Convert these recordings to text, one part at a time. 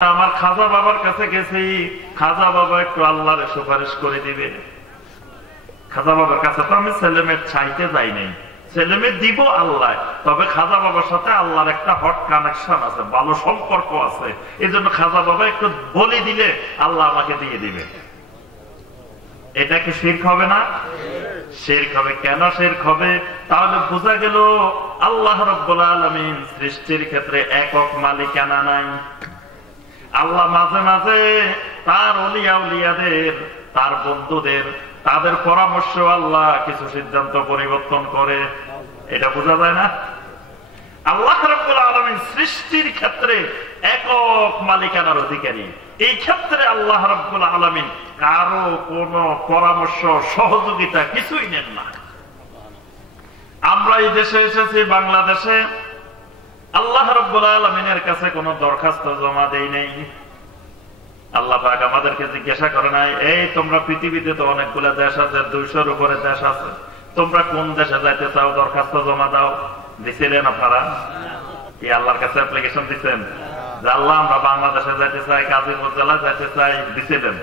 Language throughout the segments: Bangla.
আমার খাজা বাবার কাছে গেছি, খাজা বাবা একটু আল্লাহরে সুপারিশ করে দিবে। খাজা বাবার কাছে তো আমি ছেলেমেয়ের চাইতে যাই নাই, ছেলেমেয়ে দিব আল্লাহ, তবে খাজা বাবার সাথে আল্লাহর একটা হট কানেকশন আছে, ভালো সম্পর্ক আছে, এই জন্য খাজা বাবা একটু বলে দিলে আল্লাহ আমাকে দিয়ে দিবে। এটা কি শিরক হবে না? শিরক হবে। কেন শিরক হবে? তাহলে বোঝা গেল আল্লাহ রাব্বুল আলামিন সৃষ্টির ক্ষেত্রে একক মালিকানা নাই। আল্লাহ মাঝে মাঝে তার ওলিয়া উলিয়াদের, তার বন্ধুদের, তাদের পরামর্শ আল্লাহ কিছু সিদ্ধান্ত পরিবর্তন করে। এটা বোঝা যায় না? আল্লাহ রাব্বুল আলামিন সৃষ্টির ক্ষেত্রে একক মালিকানার অধিকারী। এই ক্ষেত্রে আল্লাহ রাব্বুল আলামিন কারো কোন পরামর্শ সহযোগিতা কিছুই নেন না। আমরা এই দেশে এসেছি, বাংলাদেশে, আল্লাহ রাব্বুল আলামিনের কাছে কোনো দরখাস্ত জমা দেই নাই। আল্লাহ পাক আমাদেরকে জিজ্ঞাসা করে নাই, এই তোমরা পৃথিবীতে তো অনেকগুলো দেশ আছে, 200-র উপরে দেশ আছে, তোমরা কোন দেশে যাইতে চাও, দরখাস্ত জমা দাও। দিছিলেন আপনারা? কি আল্লাহর কাছে অ্যাপ্লিকেশন দিচ্ছেন যে আল্লাহ আমরা বাংলাদেশে যাইতে চাই, গাজীপুর জেলায় যাইতে চাই? দিছিলেন?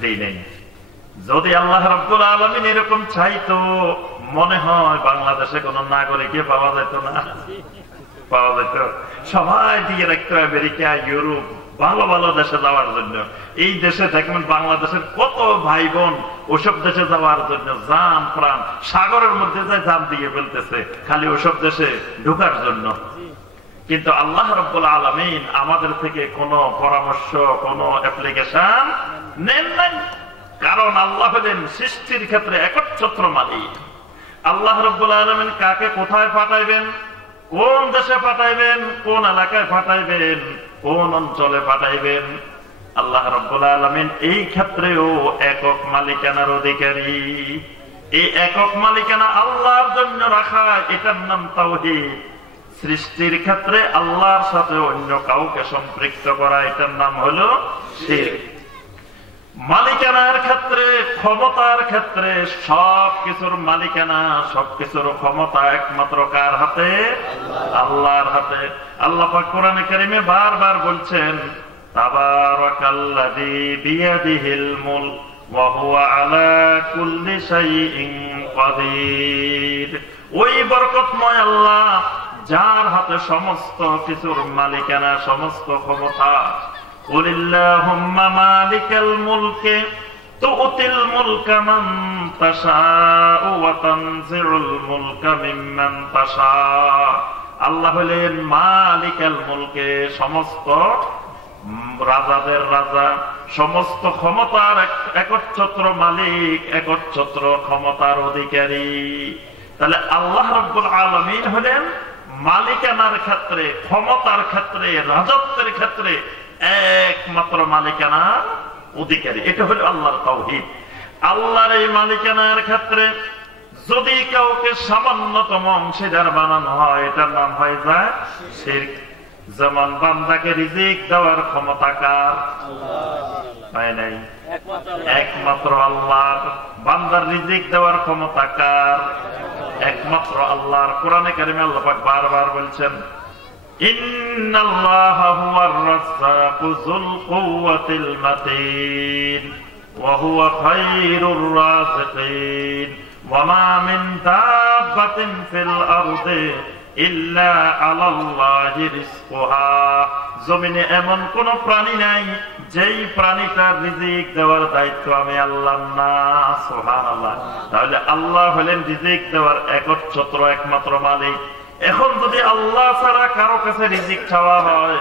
দেই নাই। যদি আল্লাহ রাব্বুল আলামিন এরকম চাইতো, মনে হয় বাংলাদেশে কোন নাগরিককে পাওয়া যেত না? পাওয়া যেত। সবাই দিয়ে রাখতো আমেরিকা, ইউরোপ, ভালো ভালো দেশে যাওয়ার জন্য। এই দেশে দেখবেন বাংলাদেশের কত ভাই বোন ওসব দেশে যাওয়ার জন্য জান প্রাণ সাগরের মধ্যে যায় জান দিয়ে ফেলতেছে, খালি ওসব দেশে ঢোকার জন্য। কিন্তু আল্লাহ রাব্বুল আলামিন আমাদের থেকে কোনো পরামর্শ, কোনো অ্যাপ্লিকেশন নেন নাই। কারণ আল্লাহ হলেন সৃষ্টির ক্ষেত্রে একচ্ছত্র মালিক। আল্লাহ রাব্বুল আলামিন কাকে কোথায় পাঠাইবেন, কোন দেশে পাঠাইবেন, কোন এলাকায় পাঠাইবেন, কোন অঞ্চলে পাঠাইবেন, আল্লাহ রাব্বুল আলামিন এই ক্ষেত্রেও একক মালিকানার অধিকারী। এই একক মালিকানা আল্লাহর জন্য রাখা, এটার নাম তাওহীদ। সৃষ্টির ক্ষেত্রে আল্লাহর সাথে অন্য কাউকে সম্পৃক্ত করা, এটার নাম হলো শিরক। মালিকানার ক্ষেত্রে, ক্ষমতার ক্ষেত্রে সবকিছুর মালিকানা, সবকিছুর ক্ষমতা একমাত্র কার হাতে? আল্লাহর হাতে। আল্লাহ পাক কোরআনে কারীমে বারবার বলছেন, তাবারাকাল্লাযী বিয়াদিহিল মুলক ওয়া হুয়া আলা কুল্লি শাইইন কাদির। ওই বরকতময় আল্লাহ যার হাতে সমস্ত কিছুর মালিকানা, সমস্ত ক্ষমতা। কুলিল্লাহুম্মা মালিকাল মুলকি তু'তিল মুলকা মান তাশাউ ওয়া তানজিউল মুলকা মিম্মান তাশা। আল্লাহ হলেন মালিকাল মুলকে, সমস্ত রাজাদের রাজা, সমস্ত ক্ষমতার একচ্ছত্র মালিক, একচ্ছত্র ক্ষমতার অধিকারী। তাহলে আল্লাহ রাব্বুল আলামিন হলেন মালিকানার ক্ষেত্রে, ক্ষমতার ক্ষেত্রে, রাজত্বের ক্ষেত্রে একমাত্র মালিকানার অধিকারী। এটা হলো আল্লাহর তাওহীদ। আল্লাহর এই মালিকানার ক্ষেত্রে যদি কাউকে সামান্যতম অংশীদার বানানো হয়, এটার নাম হয়ে যায় শিরক। যেমন বান্দাকে রিজিক দেওয়ার ক্ষমতা কার? হয় নাই, একমাত্র আল্লাহর। বান্দার রিজিক দেওয়ার ক্ষমতা কার? একমাত্র আল্লাহর। কোরআনে কারীমে আল্লাহ পাক বারবার বলছেন, ইন্নাল্লাহা হুয়ার রাজ্জাকু যুল কুওয়াতিল মাতিন ওয়া হুয়া খায়রুর রাযিকিন ওয়া মা মিন দাব্বাতিন ফিল আরদি ইল্লা আলাল্লাহি রিজকুহা। জমিনে এমন কোন প্রাণী নাই যেই প্রাণীটার রিজিক দেওয়ার দায়িত্ব আমি আল্লাহর না। সুবহানাল্লাহ। তাহলে আল্লাহ হলেন রিজিক দেওয়ার একচ্ছত্র একমাত্র মালিক। এখন যদি আল্লাহ ছাড়া কারো কাছে রিজিক চাওয়া হয়,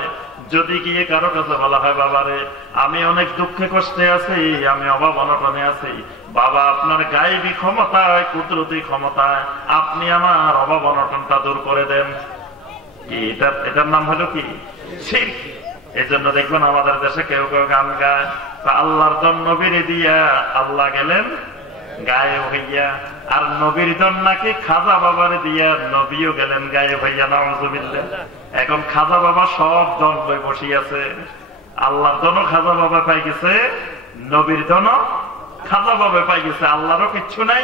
যদি গিয়ে কারো কাছে বলা হয়, বাবারে আমি অনেক দুঃখে কষ্টে আছি, আমি অভাব অনটনে আছি, বাবা আপনার গায়েবী ক্ষমতায়, কুদরতি ক্ষমতায় আপনি আমার অভাব অনটনটা দূর করে দেন, এটার নাম হলো কি? শিরক। এই জন্য দেখবেন আমাদের দেশে কেউ কেউ গান গায়, আল্লাহর জন্য নবীরে দিয়া আল্লাহ গেলেন গায়েব হইয়া, আর নবীর জন নাকি খাজা বাবারে দিয়া নবীও গেলেন গায়েব হইয়া। নাউযুবিল্লাহ। এখন খাজা বাবা সব জন লই বসিয়াছে, আল্লাহর জন খাজা বাবা পাই গেছে, নবীর জন খাজা বাবা পাই গেছে, আল্লাহরও কিচ্ছু নাই,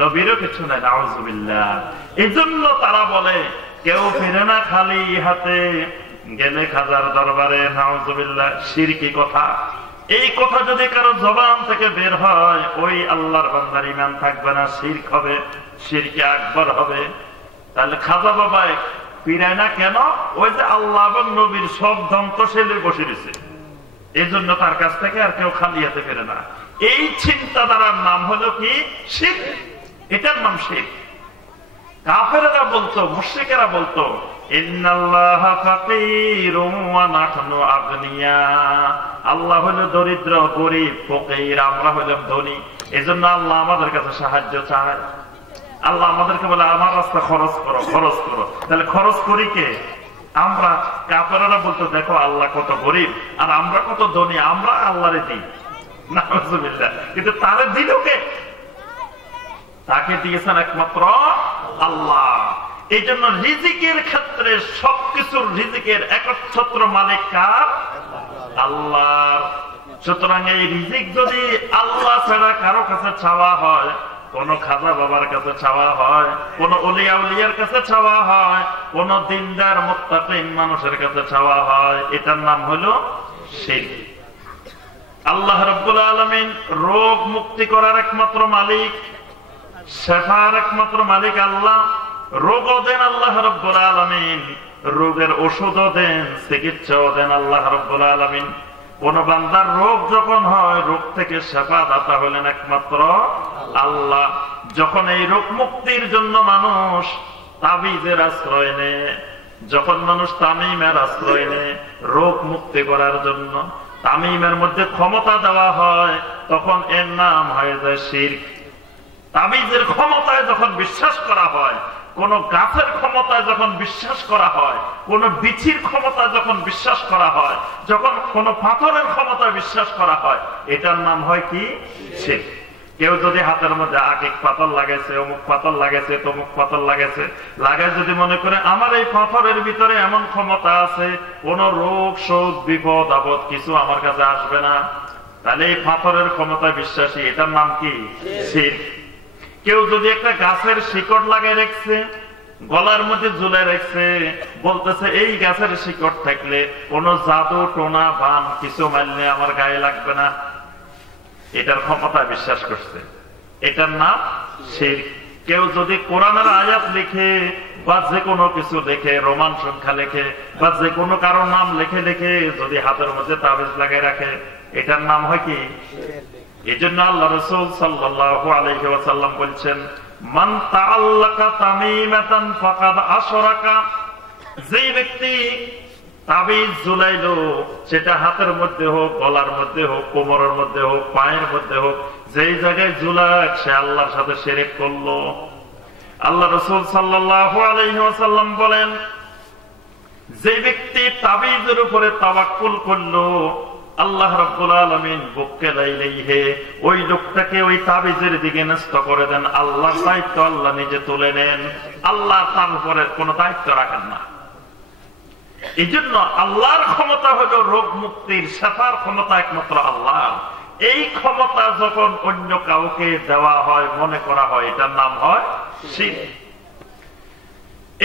নবীরও কিছু নাই। নাউযুবিল্লাহ। এই জন্য তারা বলে কেউ ফিরে না খালি হাতে, গেলে খাজার দরবারে নাউজুবিল্লাহ শিরকি কথা, এই কথা যদি কারো জবান থেকে বের হয়, ওই আল্লাহর বান্দার ঈমান থাকবে না, শিরক হবে, শিরকে আকবার হবে। তাহলে খাজা বাবা পিরায় না কেন? ওই যে আল্লাহ এবং নবীর সব ধ্বংসশীলে বসে দিছে, এই জন্য তার কাছ থেকে আর কেউ খালি হাতে ফেরে না। এই চিন্তাধারার নাম হলো কি? শিরক। এটার নাম শিরক। কাফেররা বলতো, মুশরিকেরা বলতো, ইন্নাল্লাহা ফাকীরুন ওয়া নাহনু আগনিয়া, আল্লাহ হলো দরিদ্র, গরীব, ফকির, আমরা হলাম ধনী, এজন্য আল্লাহ আমাদের কাছে সাহায্য চায়। আল্লাহ আমাদেরকে বলে আমার রাস্তা খরচ করো, খরচ করো। তাহলে খরচ করি কে? আমরা। কাফেররা বলতো দেখো আল্লাহ কত গরীব আর আমরা কত ধনী, আমরা আল্লাহরে দিই। নাউজুবিল্লাহ। কিন্তু তারে দিল কে? তাকে দিয়েছেন একমাত্র আল্লাহ। এই জন্য রিজিকের ক্ষেত্রে সবকিছুর রিজিকের একচ্ছত্র মালিক কার? আল্লাহ। সুতরাং এই রিজিক যদি আল্লাহ ছাড়া কারো কাছে চাওয়া হয়, কোন খাজা বাবার কাছে চাওয়া হয়, কোন ওলিয়া উলিয়ার কাছে চাওয়া হয়, কোন দিনদার মুত্তাকিন মানুষের কাছে চাওয়া হয়, এটার নাম হলো শিরক। আল্লাহ রাব্বুল আলামিন রোগ মুক্তি করার একমাত্র মালিক, শেফার একমাত্র মালিক আল্লাহ। রোগও দেন আল্লাহ রাব্বুল আলামিন, রোগের ওষুধও দেন, চিকিৎসাও দেন আল্লাহ রাব্বুল আলামিন। কোন বান্দার রোগ যখন হয়, রোগ থেকে শেফা দাতা হলেন একমাত্র আল্লাহ। যখন এই রোগ মুক্তির জন্য মানুষ তাবিজের আশ্রয় নেয়, যখন মানুষ তামিমের আশ্রয় নেয় রোগ মুক্তি করার জন্য, তামিমের মধ্যে ক্ষমতা দেওয়া হয়, তখন এর নাম হয়ে যায় শিরক। তাবিজের ক্ষমতায় যখন বিশ্বাস করা হয়, কোন গাছের ক্ষমতায় যখন বিশ্বাস করা হয়, কোন বিচির ক্ষমতায় যখন বিশ্বাস করা হয়, যখন কোন পাথরের ক্ষমতায় বিশ্বাস করা হয়, এটার নাম হয় কি? শিরক। কেউ যদি হাতের মধ্যে আকিক পাথর লাগাইছে, অমুক পাথর লাগাইছে, তমুক পাথর লাগাইছে, লাগাই যদি মনে করে আমার এই পাথরের ভিতরে এমন ক্ষমতা আছে, কোন রোগ শোক বিপদ আপদ কিছু আমার কাছে আসবে না, তাহলে এই পাথরের ক্ষমতায় বিশ্বাসী, এটার নাম কি? শিরক। কেউ যদি একটা গাছের শিকড় লাগাই রাখছে, গলার মধ্যে ঝুলে রাখছে, বলতেছে এই গাছের শিকড় থাকলে কোন জাদু টোনা বান কিছু মারলে আমার গায়ে লাগবে না, এটার ক্ষমতায় বিশ্বাস করছে, এটার নাম শিরক। কেউ যদি কোরআনের আয়াত লিখে বা যে কোনো কিছু লিখে, রোমান সংখ্যা লিখে বা যে কোনো কারো নাম লিখে লিখে যদি হাতের মধ্যে তাবিজ লাগাই রাখে, এটার নাম হয় কি? এজন্য আল্লাহ রাসূল সাল্লাল্লাহু আলাইহি ওয়াসাল্লাম বলছেন, মান তাআল্লাকা তামিমাতান ফাকাদ আশরাকা, যে ব্যক্তি তাবিজ ঝুলাইলো, সেটা হাতের মধ্যে হোক, গলার মধ্যে হোক, কোমরের মধ্যে হোক, পায়ের মধ্যে হোক, যেই জায়গায় ঝুলাক সে আল্লাহর সাথে শিরক করলো। আল্লাহ রাসূল সাল্লাল্লাহু আলাইহি ওয়াসাল্লাম বলেন, যে ব্যক্তি তাবিজের উপরে তাওয়াক্কুল করলো, আল্লাহ রাব্বুল আলামিন বুক্কেলাইহি ওই লোকটাকে ওই তাবিজের দিকে ন্যস্ত করে দেন, আল্লাহর দায়িত্ব আল্লাহ নিজে তুলে নেন, আল্লাহ তার উপরে কোনো দায়িত্ব রাখেন না। এই জন্য আল্লাহর ক্ষমতা হলো রোগ মুক্তির, শেফার ক্ষমতা একমাত্র আল্লাহ। এই ক্ষমতা যখন অন্য কাউকে দেওয়া হয়, মনে করা হয়, এটার নাম হয় শিরক।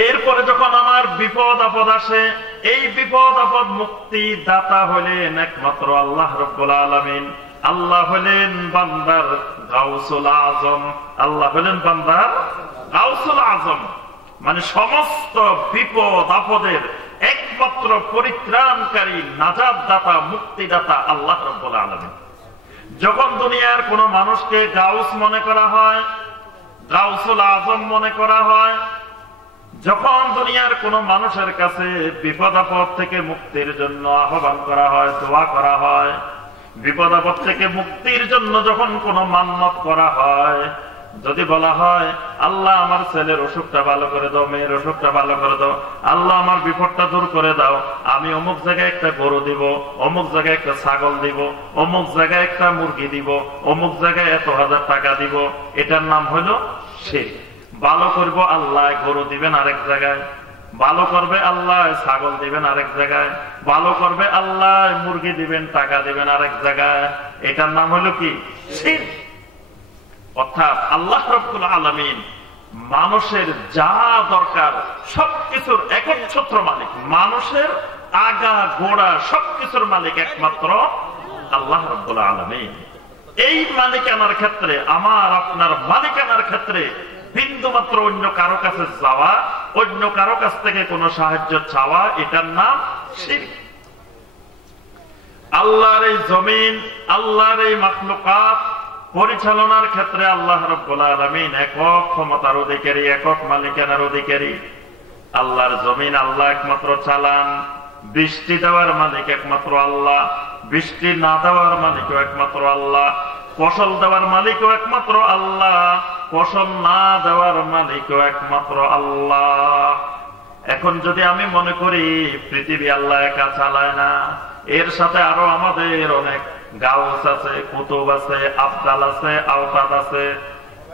এরপরে যখন আমার বিপদ আপদ আসে, এই বিপদ আপদ মুক্তি দাতা হলেন একমাত্র আল্লাহ রাব্বুল আলামিন। আল্লাহ হলেন বান্দার গাউসুল আজম, আল্লাহ হলেন বান্দার গাউসুল আজম, মানে সমস্ত বিপদ আপদের একমাত্র পরিত্রাণকারী, নাজাত দাতা, মুক্তিদাতা আল্লাহ রাব্বুল আলামিন। যখন দুনিয়ার কোন মানুষকে গাউস মনে করা হয়, গাউসুল আজম মনে করা হয়, যখন দুনিয়ার কোন মানুষের কাছে বিপদ আপদ থেকে মুক্তির জন্য আহ্বান করা হয়, দোয়া করা হয়, বিপদ আপদ থেকে মুক্তির জন্য যখন কোন মান্নত করা হয়, যদি বলা হয় আল্লাহ আমার ছেলের অসুখটা ভালো করে দাও, মেয়ের অসুখটা ভালো করে দাও, আল্লাহ আমার বিপদটা দূর করে দাও, আমি অমুক জায়গায় একটা গরু দিব, অমুক জায়গায় একটা ছাগল দিব, অমুক জায়গায় একটা মুরগি দিব, অমুক জায়গায় এত হাজার টাকা দিব, এটার নাম হলো শিরক। ভালো করবো আল্লাহ, গরু দিবেন আরেক জায়গায়, ভালো করবে আল্লাহ, ছাগল দিবেন আরেক জায়গায়, ভালো করবে আল্লাহ, মুরগি দিবেন, টাকা দিবেন আরেক জায়গায়, এটার নাম হলো কি? শিরক। অর্থাৎ আল্লাহ রাব্বুল আলামিন মানুষের যা দরকার সবকিছুর একচ্ছত্র মালিক, মানুষের আগা গোড়া সবকিছুর মালিক একমাত্র আল্লাহ রাব্বুল আলামিন। এই মালিকানার ক্ষেত্রে, আমার আপনার মালিকানার ক্ষেত্রে বিন্দুমাত্র অন্য কারো কাছে যাওয়া, অন্য কারো কাছ থেকে কোনো সাহায্য চাওয়া, এটার নাম শিরক। আল্লাহর এই জমিন, আল্লাহর এই মাখলুকাত পরিচালনার ক্ষেত্রে আল্লাহ রাব্বুল আলামিন একক ক্ষমতার অধিকারী, একক মালিকানার অধিকারী। আল্লাহর জমিন আল্লাহ একমাত্র চালান, বৃষ্টি দেওয়ার মালিক একমাত্র আল্লাহ, বৃষ্টি না দেওয়ার মালিকও একমাত্র আল্লাহ, ফসল দেওয়ার মালিকও একমাত্র আল্লাহ, ফসল না দেওয়ার মালিকও একমাত্র আল্লাহ। এখন যদি আমি মনে করি পৃথিবী আল্লাহ একা চালায় না, এর সাথে আরো আমাদের অনেক গাউস আছে, কুতুব আছে, আবদাল আছে, আওতাদ আছে,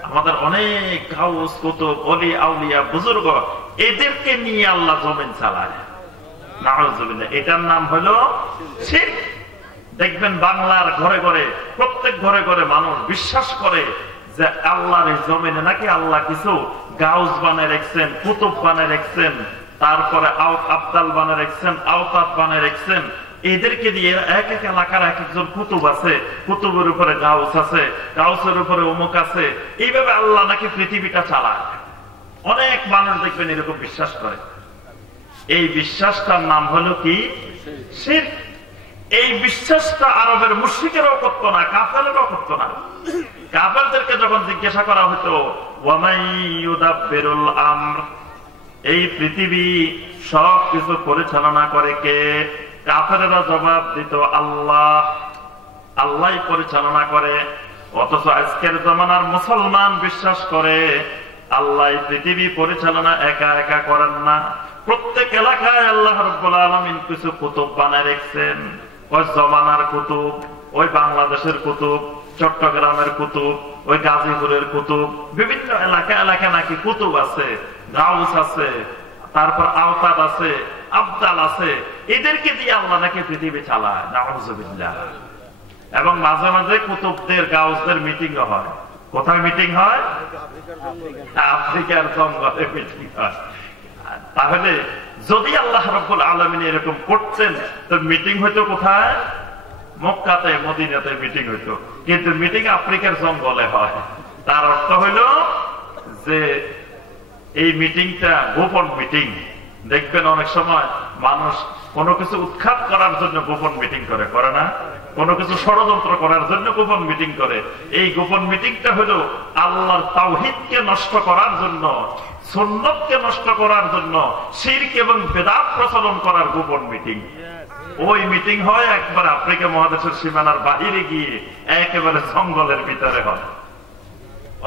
আমাদের অনেক গাউস, কুতুব, ওলি, আউলিয়া, বুজুর্গ, এদেরকে নিয়ে আল্লাহ জমিন চালায়, নাউযুবিল্লাহ। এটার নাম হলো শিরক। দেখবেন বাংলার ঘরে ঘরে, প্রত্যেক ঘরে ঘরে মানুষ বিশ্বাস করে যে আল্লাহর এই জমিনে নাকি আল্লাহ কিছু গাউস বানিয়ে রেখেছেন, কুতুব বানিয়ে রেখেছেন, তারপরে আবদাল বানিয়ে রেখেছেন, আওতাদ বানিয়ে রেখেছেন। এদেরকে দিয়ে এক এক এলাকার এক একজন কুতুব আছে, কুতুবের উপরে গাউস আছে, গাউসের উপরে অমুক আছে। এইভাবে আল্লাহ নাকি পৃথিবীটা চালায়। অনেক মানুষ দেখবেন এরকম বিশ্বাস করে। এই বিশ্বাসটার নাম হলো কি? শিরক। এই বিশ্বাসটা আরবের মুশরিকেরও করতো না, কাফেরেরও করতো না। কাফেরদেরকে যখন জিজ্ঞাসা করা হতো ওয়ামাই ইউদাব্বিরুল আমর, এই পৃথিবী সবকিছু পরিচালনা করে কে, কাফেরেরা জবাব দিত আল্লাহ, আল্লাহ পরিচালনা করে। অথচ আজকের জমানার মুসলমান বিশ্বাস করে আল্লাহ পৃথিবী পরিচালনা একা একা করেন না, প্রত্যেক এলাকায় আল্লাহ রাব্বুল আলামিন কিছু কুতুব বানায় রেখেছেন। ওই জমানার কুতুব, ওই বাংলাদেশের কুতুব, চট্টগ্রামের কুতুব, ওই গাজীপুরের কুতুব, বিভিন্ন এলাকা এলাকা নাকি কুতুব আছে, গাউস আছে, তারপর আওতাদ আছে, আবদাল আছে। এদেরকে দিয়ে আল্লাহ নাকি পৃথিবী চালায়, নাউযুবিল্লাহ। এবং মাঝে মাঝে কুতুবদের, গাউসদের মিটিং হয়। কোথায় মিটিং হয়? আফ্রিকার জঙ্গলে মিটিং হয়। তাহলে যদি আল্লাহ রাব্বুল আলামিন এরকম করতেন তো মিটিং হইতো কোথায়? মক্কাতে, মদিনাতে মিটিং হইতো। কিন্তু মিটিং আফ্রিকার জঙ্গলে হয়। তার অর্থ হইল যে এই মিটিংটা গোপন মিটিং। দেখবেন অনেক সময় মানুষ কোনো কিছু উৎখাত করার জন্য গোপন মিটিং করে, করে না? কোনো কিছু ষড়যন্ত্র করার জন্য গোপন মিটিং করে। এই গোপন মিটিংটা হলো আল্লাহর তাওহীদকে নষ্ট করার জন্য, সুন্নতকে নষ্ট করার জন্য, শিরক এবং বেদাত প্রচলন করার গোপন মিটিং। ওই মিটিং হয় একবার আফ্রিকা মহাদেশের সীমানার বাহিরে গিয়ে, একেবারে জঙ্গলের ভিতরে হয়।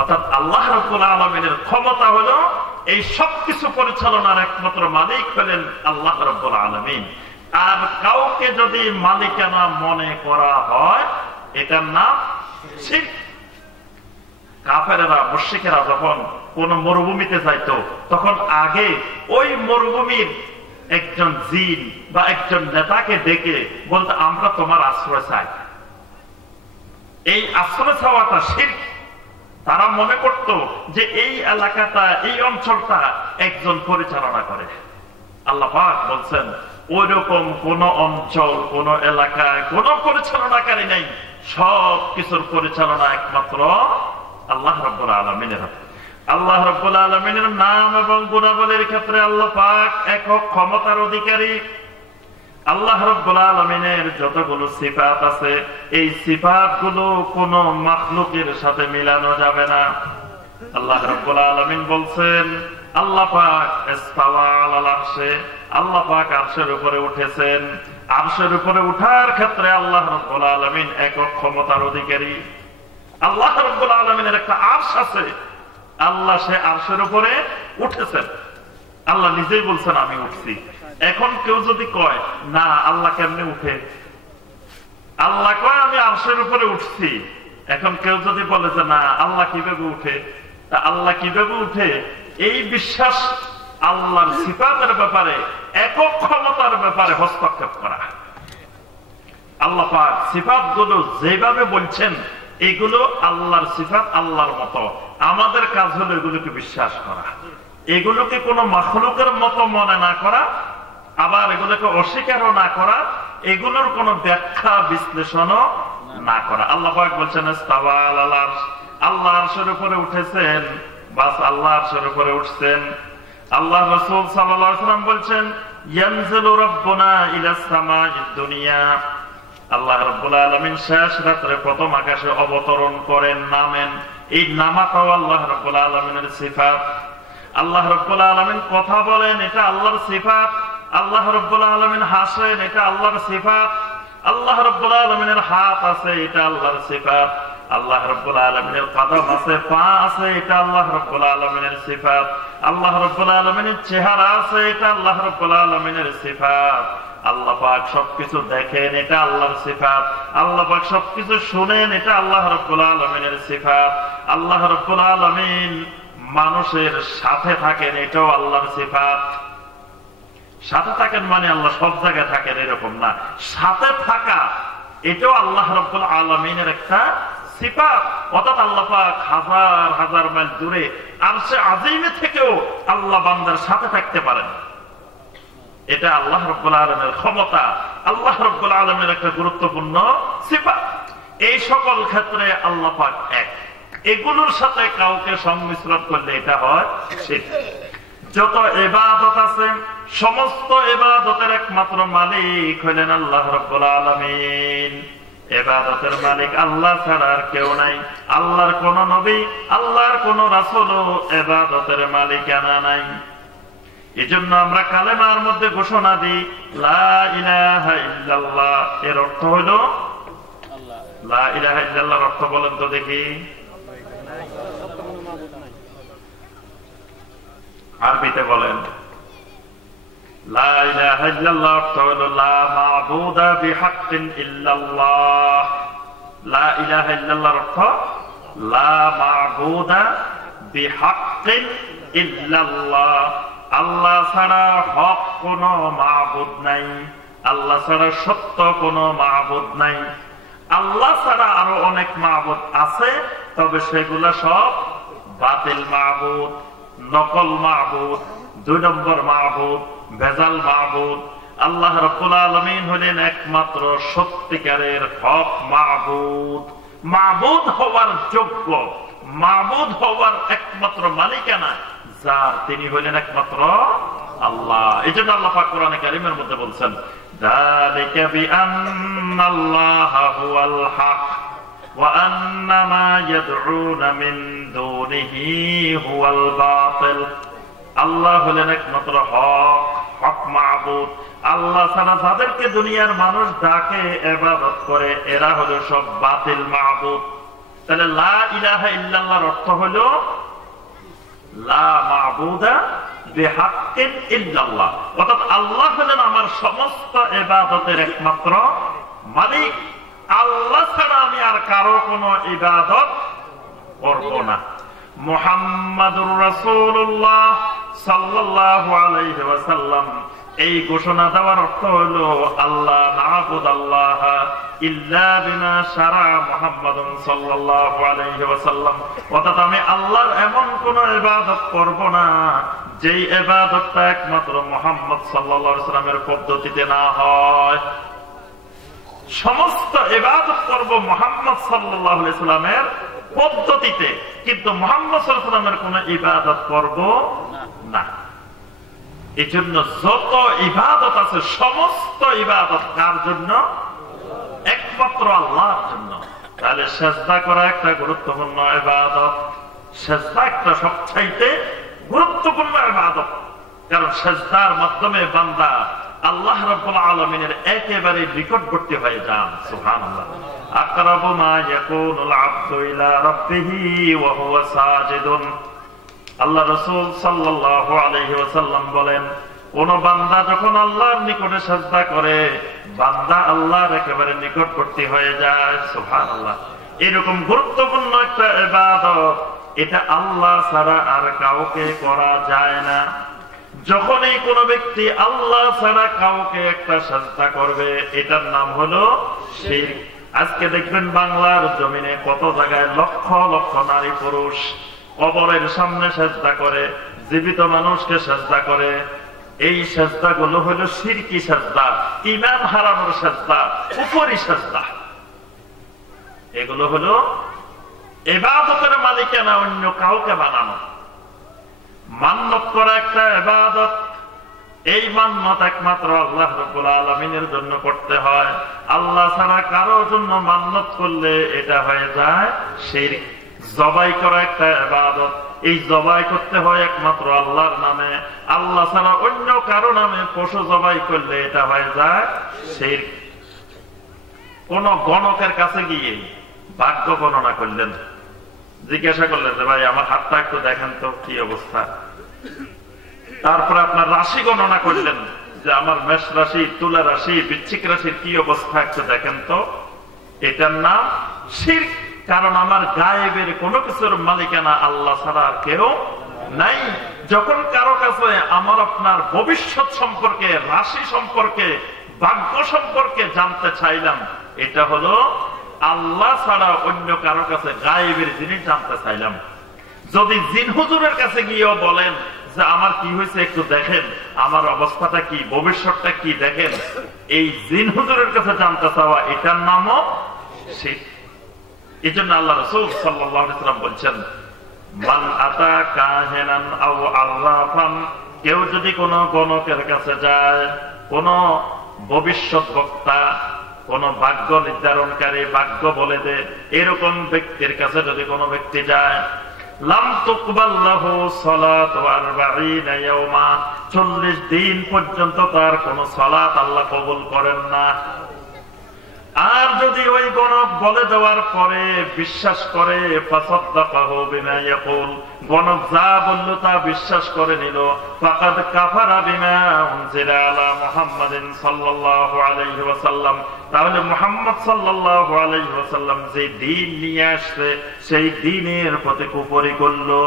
অর্থাৎ আল্লাহ রাব্বুল আলামিনের ক্ষমতা হলো এই সবকিছু পরিচালনার একমাত্র মালিক হলেন আল্লাহ রাব্বুল আলামিন। আর কাউকে যদি মালিকানা মনে করা হয় এটার নাম শিরক। কাফেরেরা, মুশরিকেরা যখন কোন মরুভূমিতে যাইতো তখন আগে ওই মরুভূমির একজন জিন বা একজন নেতাকে ডেকে বলতো আমরা তোমার আশ্রয় চাই। এই আশ্রয় চাওয়াটা শিরক। তারা মনে করত যে এই এলাকাটা, এই অঞ্চলটা একজন পরিচালনা করে। আল্লাহ পাক বলছেন ওইরকম কোন অঞ্চল, কোন এলাকায় কোন পরিচালনাকারী নেই, সব কিছুর পরিচালনা একমাত্র আল্লাহ রাব্বুল আলামিনের হাতে। আল্লাহ রাব্বুল আলামিনের নাম এবং গুণাবলীর ক্ষেত্রে আল্লাহ পাক একক ক্ষমতার অধিকারী। আল্লাহ রাব্বুল আলামিনের যতগুলো সিফাত আছে এই সিফাতগুলো কোন মাখলুকের সাথে মিলানো যাবে না। আল্লাহ রাব্বুল আলামিন বলছেন আল্লাহ পাক ইস্তাওয়া আলাল আরশে, আল্লাহ পাক আরশের উপরে উঠেছেন। আরশের উপরে উঠার ক্ষেত্রে আল্লাহ রাব্বুল আলামিন একক ক্ষমতার অধিকারী। আল্লাহ রাব্বুল আলামিনের একটা আরশ আছে, আল্লাহ সে আরশের উপরে উঠেছেন। আল্লাহ নিজেই বলছেন আমি উঠছি। এখন কেউ যদি কয় না আল্লাহ কেমনে উঠে, আল্লাহ কয় আমি আরশের উপরে উঠছি। এখন কেউ যদি বলে যে না আল্লাহ কিভাবে উঠে, তা আল্লাহ কিভাবে উঠে এই বিশ্বাস আল্লাহর সিফাতের ব্যাপারে, একক ক্ষমতার ব্যাপারে হস্তক্ষেপ করা। আল্লাহ পাক সিফাত গুলো যেভাবে বলছেন এগুলো আল্লাহর সিফাত, আল্লাহর মতো। আমাদের কাজ হলো এগুলোকে বিশ্বাস করা, এগুলোকে কোনো মাখলুকের মতো মনে না করা, আবার এগুলোকে অস্বীকারও না করা, এগুলোর কোন ব্যাখ্যা বিশ্লেষণও না করা। আল্লাহ পাক বলছেন ইস্তাওয়া আলাল আরশ, আল্লাহ আরশের উপরে উঠেছেন, বাস আল্লাহ আরশের উপরে উঠছেন। আল্লাহ রাসূল সাল্লাল্লাহু আলাইহি ওয়াসাল্লাম বলছেন ইয়ানজিলু রাব্বুনা ইলাস সামাইদ দুনিয়া, আল্লাহ রাব্বুল আলামিন শেষ রাতে প্রথম আকাশে অবতরণ করেন, নামেন। এই নামাটাও আল্লাহ রাব্বুল আলামিনের সিফাত। আল্লাহ রাব্বুল আলামিন কথা বলেন, এটা আল্লাহর সিফাত। আল্লাহ রাব্বুল আলামিন হাসেন, এটা আল্লাহর সিফাত। আল্লাহ রাব্বুল আলামিনের হাত আছে, এটা আল্লাহর সিফাত। আল্লাহ রাব্বুল আলামিনের কদম আছে, পা আছে, এটা আল্লাহ রাব্বুল আলামিনের সিফাত। আল্লাহ রাব্বুল আলামিনের চেহারা আছে, এটা আল্লাহ রাব্বুল আলামিনের সিফাত। আল্লাহ পাক সবকিছু দেখেন, এটা আল্লাহর সিফাত। আল্লাহ পাক সবকিছু শুনেন, এটা আল্লাহ রাব্বুল আলামিনের সিফাত। আল্লাহ রাব্বুল আলামিন মানুষের সাথে থাকেন, এটাও আল্লাহর সিফাত। সাথে থাকেন মানে আল্লাহ সব জায়গায় থাকেন এরকম না, সাথে থাকা এটাও আল্লাহ রাব্বুল আলামিনের একটা সিফাত। অর্থাৎ আল্লাহ পাক হাজার হাজার মাইল দূরে আরশে আজিমে থেকেও আল্লাহ বান্দার সাথে থাকতে পারেন, এটা আল্লাহ রাব্বুল আলামিনের ক্ষমতা, আল্লাহ রাব্বুল আলামিনের একটা গুরুত্বপূর্ণ সিফাত। এই সকল ক্ষেত্রে আল্লাহ পাক এক, এগুলোর সাথে কাউকে সংমিশ্রণ করলে এটা হয় শিরক। যত ইবাদত আছে সমস্ত ইবাদতের একমাত্র মালিক হলেন আল্লাহ রাব্বুল আলামিন। ইবাদতের মালিক আল্লাহ ছাড়া আর কেউ নাই। আল্লাহর কোন নবী, আল্লাহর কোন রাসূলও ইবাদতের মালিকানা নাই। এজন্য আমরা কালেমার মধ্যে ঘোষণা দিই লা ইলাহা ইল্লাল্লাহ, এর অর্থ হলো লা ইলাহা ইল্লাল্লাহর অর্থ বলেন তো দেখি। আরবিতে বলেন। লা ইলাহা ইল্লাল্লাহ অর্থ হলো লা মা'বুদা বিহাক্কিন ইল্লাল্লাহ। লা ইলাহা ইল্লাল্লাহর অর্থ লা মা'বুদা বিহাক্কিন ইল্লাল্লাহ, আল্লাহ ছাড়া হক কোন মাবুদ নাই, আল্লাহ ছাড়া সত্য কোন মাবুদ নাই। আল্লাহ ছাড়া আরো অনেক মাবুদ আছে, তবে সেগুলা সব বাতিল মাবুদ, নকল মাবুদ, 2 নম্বর মাবুদ, ভেজাল মাবুদ। আল্লাহ রাব্বুল আলামিন হলেন একমাত্র সত্যিকারের হক মাবুদ, মাবুদ হওয়ার যোগ্য, মাবুদ হওয়ার একমাত্র মালিকানা যার, তিনি হলেন একমাত্র আল্লাহ। এই জন্য আল্লাহ পাক কোরআনে কারীমের মধ্যে বলছেন যালিকা বিআন্নাল্লাহা হুয়াল হক ওয়া আন্না মা ইয়াদউনা মিন দুনিহি হুয়াল বাতিল। আল্লাহ হলেন একমাত্র হক, হক মাবুদ। আল্লাহ ছাড়া যাদেরকে দুনিয়ার মানুষ ডাকে, ইবাদত করে, এরা হলো সব বাতিল মাবুদ। তাহলে লা ইলাহা ইল্লাল্লাহর অর্থ হলো লা মা'বুদা বিহাক্কিন ইল্লাল্লাহ, অর্থাৎ আল্লাহ হলেন আমার সমস্ত ইবাদতের একমাত্র মালিক। আল্লাহ ছাড়া আমি আর কারো কোনো ইবাদত করব না। মুহাম্মাদুর রাসূলুল্লাহ সাল্লাল্লাহু আলাইহি ওয়াসাল্লাম এই ঘোষণা দেওয়ার অর্থ হলো আল্লাহ না'বুদাল্লাহ ইল্লা বিমা শারা মুহাম্মাদুন সাল্লাল্লাহু আলাইহি ওয়াসাল্লাম, অর্থাৎ আমি আল্লাহর এমন কোন ইবাদত করব না যেই ইবাদতটা একমাত্র মুহাম্মদ সাল্লাল্লাহু আলাইহি ওয়াসাল্লামের পদ্ধতিতে না হয়। সমস্ত ইবাদত করব মুহাম্মদ সাল্লাল্লাহু আলাইহি ওয়াসাল্লামের পদ্ধতিতে, কিন্তু মুহাম্মদ সাল্লাল্লাহু আলাইহি ওয়াসাল্লামের কোন ইবাদত করব না। এই জন্য যত ইবাদত আছে সমস্ত ইবাদত কার জন্য? একমাত্র আল্লাহর জন্য। তাহলে সিজদা করা একটা গুরুত্বপূর্ণ ইবাদত, সিজদা একটা সবচাইতে গুরুত্বপূর্ণ ইবাদত, কারণ সিজদার মাধ্যমে বান্দা আল্লাহ রাব্বুল আলামিনের একেবারে নিকটবর্তী হয়ে যান। সুবহানাল্লাহ। আকরাবু মা ইয়াকুনুল আবদু ইলা রাব্বিহি ওয়া হুয়া সাজিদুন। আল্লাহ রাসূল সাল্লাল্লাহু আলাইহি ওয়াসাল্লাম বলেন, কোন বান্দা যখন আল্লাহর নিকটে সিজদা করে, বান্দা আল্লাহর একেবারে নিকটবর্তী হয়ে যায়। সুবহানাল্লাহ। এরকম গুরুত্বপূর্ণ একটা ইবাদত, এটা আল্লাহ ছাড়া আর কাউকে করা যায় না। যখনই কোন ব্যক্তি আল্লাহ ছাড়া কাউকে একটা সিজদা করবে, এটার নাম হলো শিরক। আজকে দেখবেন বাংলার জমিনে কত জায়গায় লক্ষ লক্ষ নারী পুরুষ কবরের সামনে সিজদা করে, জীবিত মানুষকে সিজদা করে, এই সাজদা গুলো হলো শিরকি সাজদা, ঈমান হারানোর সাজদা, কুফরি সাজদা। এগুলো হলো ইবাদতের মালিকানা অন্য কাউকে বানানো। মান্নত করা একটা ইবাদত, এই মান্নত একমাত্র আল্লাহ রাব্বুল আলামিনের জন্য করতে হয়। আল্লাহ ছাড়া কারো জন্য মান্নত করলে এটা হয়ে যায় শিরক। জবাই করা একটা ইবাদত, এই জবাই করতে হয় একমাত্র আল্লাহর নামে। আল্লাহ ছাড়া অন্য কারো নামে পশু জবাই করলে এটা হয়ে যায় শিরক। কোন গণকের কাছে গিয়ে ভাগ্য গণনা করলেন, জিজ্ঞাসা করলেন যে ভাই আমার হাতটা একটু দেখেন তো কি অবস্থা। তারপরে আপনার রাশি গণনা করলেন যে আমার মেষ রাশি, তুলা রাশি, বৃশ্চিক রাশির কি অবস্থা একটু দেখেন তো। এটার নাম শিরক। কারণ আমার গায়েবের কোনো কিছুর মালিকানা আল্লাহ ছাড়া আর কেউ নাই। যখন কারো কাছে আমার আপনার ভবিষ্যৎ সম্পর্কে, রাশি সম্পর্কে, ভাগ্য সম্পর্কে জানতে চাইলাম, এটা হলো আল্লাহ ছাড়া অন্য কারো কাছে গায়েবের জিনিস জানতে চাইলাম। যদি জিন হুজুরের কাছে গিয়েও বলেন যে আমার কি হয়েছে একটু দেখেন, আমার অবস্থাটা কি, ভবিষ্যৎটা কি দেখেন, এই জিন হুজুরের কাছে জানতে চাওয়া এটার নামও শিরক। এই জন্য আল্লাহ রাসূল সাল্লাল্লাহু আলাইহি ওয়াসাল্লাম বলছেন, মান আতা কাহিনান আও আররাফান, কেউ যদি কোনো গণকের কাছে যায়, কোন ভবিষ্যৎ বক্তা, কোন ভাগ্য নির্ধারণকারী, ভাগ্য বলে দে, এরকম ব্যক্তির কাছে যদি কোনো ব্যক্তি যায়, লাম তুকবাল লাহু সালাতু 40 ইয়াওমা, 40 দিন পর্যন্ত তার কোন সালাত আল্লাহ কবুল করেন না। আর যদি ওই গণক বলে দেওয়ার পরে বিশ্বাস করে, ফাসাদ্দাকাহু বিমা ইয়াকুল, গণক যা বলল তা বিশ্বাস করে নিল, ফাকাদ কাফারা বিমা উনজিলা আলা মুহাম্মাদিন সাল্লাল্লাহু আলাইহি ওয়াসাল্লাম, তাহলে মুহাম্মদ সাল্লাল্লাহু আলাইহি ওয়াসাল্লাম যে দ্বীন নিয়ে আসছে সেই দ্বীনের প্রতি কুফরি করলো।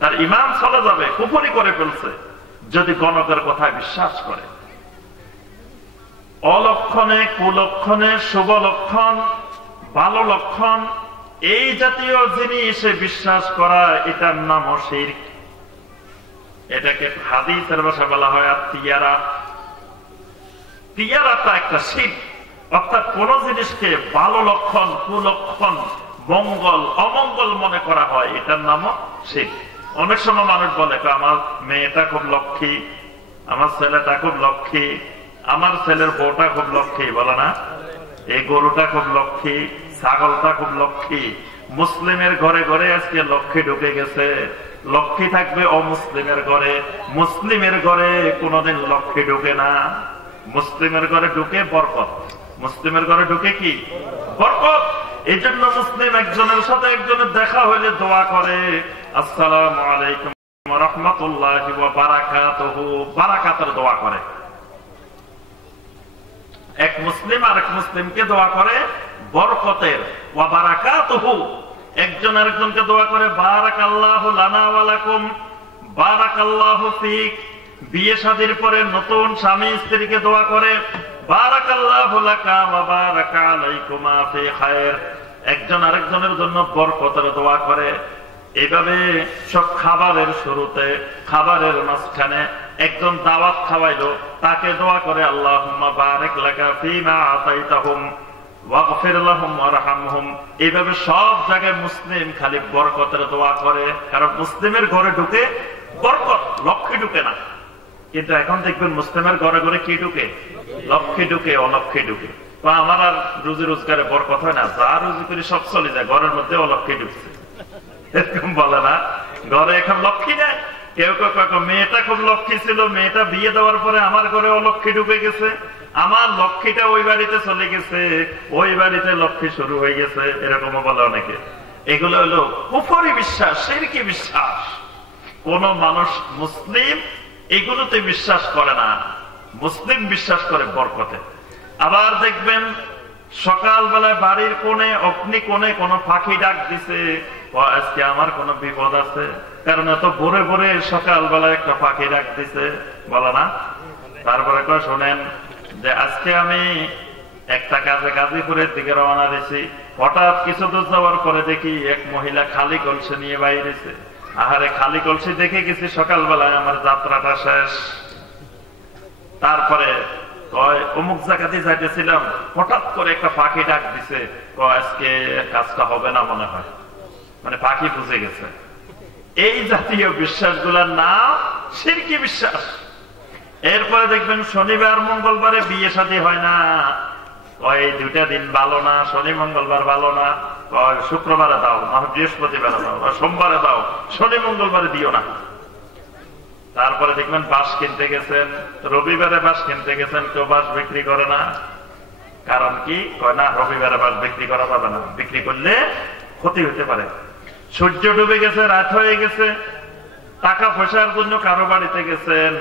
তার ঈমান চলে যাবে, কুফরি করে ফেলছে যদি গণকের কথা বিশ্বাস করে। অলক্ষণে, কুলক্ষণে, শুভ লক্ষণ, ভালো লক্ষণ, এই জাতীয় জিনিসে বিশ্বাস করা, এটার নাম শিরক। এটাকে হাদিসের ভাষা বলা হয় তিয়ারা। তিয়ারাটা একটা শিরক। অর্থাৎ কোন জিনিসকে ভালো লক্ষণ, কুলক্ষণ, মঙ্গল, অমঙ্গল মনে করা হয়, এটার নামও শিরক। অনেক সময় মানুষ বলে আমার মেয়েটা খুব লক্ষ্মী, আমার ছেলেটা খুব লক্ষ্মী, আমার ছেলের বউটা খুব লক্ষ্মী, বলে না, এই গরুটা খুব লক্ষ্মী, ছাগলটা খুব লক্ষ্মী। মুসলিমের ঘরে ঘরে আজকে লক্ষ্মী ঢুকে গেছে। লক্ষ্মী থাকবে অমুসলিমের ঘরে, মুসলিমের ঘরে কোনোদিন লক্ষ্মী ঢুকে না। মুসলিমের ঘরে ঢুকে বরকত, মুসলিমের ঘরে ঢুকে কি বরকত। এই জন্য মুসলিম একজনের সাথে একজনের দেখা হইলে দোয়া করে, আসসালামু আলাইকুম ওয়া রাহমাতুল্লাহি ওয়া বারাকাতুহু, বারাকাতের দোয়া করে। এক মুসলিম আরেক মুসলিমকে দোয়া করে বরকতের, ওয়া বারাকাতুহু। একজন আরেকজনকে দোয়া করে বারাকাল্লাহু লানা ওয়া লাকুম, বারাকাল্লাহু ফিক। বিয়ে শাদীর পরে নতুন স্বামী স্ত্রীকে দোয়া করে বারাকাল্লাহু লাকা ওয়া বারাকা আলাইকুমা ফি খায়র। একজন আরেকজনের জন্য বরকতের দোয়া করে। এইভাবে সব খাবারের শুরুতে, খাবারের মাঝখানে একজন দাওয়াত খাওয়াইলো, তাকে দোয়া করে আল্লাহুম্মা বারিক লাকা ফীমা আতাইতাহুম ওয়াগফির লাহুম ওয়ারহামহুম। এইভাবে সব জায়গায় মুসলিম খালি বরকতের দোয়া করে, কারণ মুসলিমের ঘরে ঢুকে বরকত, লক্ষ্মী ঢুকে না। কিন্তু এখন দেখবেন মুসলিমের ঘরে ঘরে কি ঢুকে, লক্ষ্মী ঢুকে, অলক্ষ্মী ঢুকে। তো আমার আর রুজি রোজগারে বরকত হয় না, যা রুজি করি সব চলে যায়, ঘরের মধ্যে অলক্ষ্মী ঢুকছে, এরকম বলে না। ঘরে এখন লক্ষ্মী নেই। কেউ কেউ মেয়েটা খুব লক্ষ্মী ছিল, মেয়েটা বিয়ে দেওয়ার পরে আমার ঘরে অলক্ষ্মী ঢুকে গেছে, আমার লক্ষ্মীটা ওই বাড়িতে চলে গেছে, ওই বাড়িতে লক্ষ্মী শুরু হয়ে গেছে, এরকমও বলে অনেকে। এগুলো হলো কুফরি বিশ্বাস, শিরকি বিশ্বাস। কোন মানুষ মুসলিম এগুলোতে বিশ্বাস করে না, মুসলিম বিশ্বাস করে বরকতে। আবার দেখবেন সকালবেলায় বাড়ির কোণে, অগ্নি কোণে কোন পাখি ডাক দিছে, আজকে আমার কোন বিপদ আছে, কারণ এত ভোরে ভোরে সকালবেলায় একটা পাখি ডাক দিছে, বলে না। তারপরে কয় শোনেন যে আজকে আমি একটা কাজে গাজীপুরের দিকে রওনা দিয়েছি, হঠাৎ কিছু দূর যাওয়ার পরে দেখি এক মহিলা খালি কলসি নিয়ে বাইরেছে। আহারে খালি কলসি দেখে গেছি সকালবেলায়, আমার যাত্রাটা শেষ। তারপরে কয় অমুক জায়গাতে যাইতেছিলাম, হঠাৎ করে একটা পাখি ডাক দিছে, আজকে কাজটা হবে না মনে হয়, মানে পাখি বুঝে গেছে। এই জাতীয় বিশ্বাসগুলোর নাম শিরকি বিশ্বাস। এরপরে দেখবেন শনিবার মঙ্গলবারে বিয়ে শাদী হয় না, এই দুইটা দিন ভালো না, শনি মঙ্গলবার ভালো না, শুক্রবারে দাও, না বৃহস্পতিবারে দাও, সোমবারে দাও, শনি মঙ্গলবারে দিও না। তারপরে দেখবেন বাঁশ কিনতে গেছেন, রবিবারে বাঁশ কিনতে গেছেন, কেউ বাঁশ বিক্রি করে না। কারণ কি? কয় না রবিবারে বাঁশ বিক্রি করা যাবে না, বিক্রি করলে ক্ষতি হতে পারে। সূর্য ডুবে গেছে, রাত হয়ে গেছে, টাকা পয়সার জন্য কারো বাড়িতে গেছেন,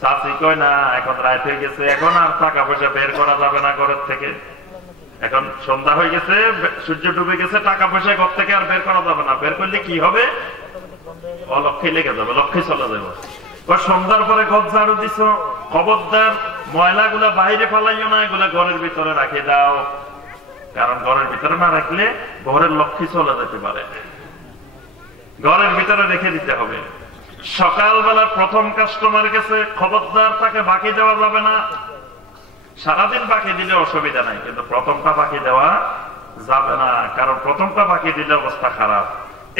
চাচি কয় না এখন রাত হয়ে গেছে, এখন আর টাকা পয়সা বের করা যাবে না ঘরের থেকে, এখন সন্ধ্যা হয়ে গেছে, সূর্য ডুবে গেছে, টাকা পয়সা ঘর থেকে আর বের করা যাবে না, বের করলে কি হবে? অলক্ষে লেগে যাবে, লক্ষ্যে চলে যাবে। সন্ধ্যার পরে ঘর ঝাড়ু দিছ, খবরদার ময়লাগুলা বাইরে ফেলাইও না, এগুলা ঘরের ভিতরে রাখে দাও, কারণ ঘরের ভিতরে না রাখলে ঘরের লক্ষ্যে চলে যেতে পারে, ঘরের ভিতরে রেখে দিতে হবে। সকালবেলা প্রথম কাস্টমার গেছে, খবরদার তাকে বাকি দেওয়া যাবে না। সারাদিন বাকি দিলে অসুবিধা নাই, কিন্তু প্রথমটা বাকি দেওয়া যাবে না, কারণ প্রথমটা বাকি দিলে অবস্থা খারাপ।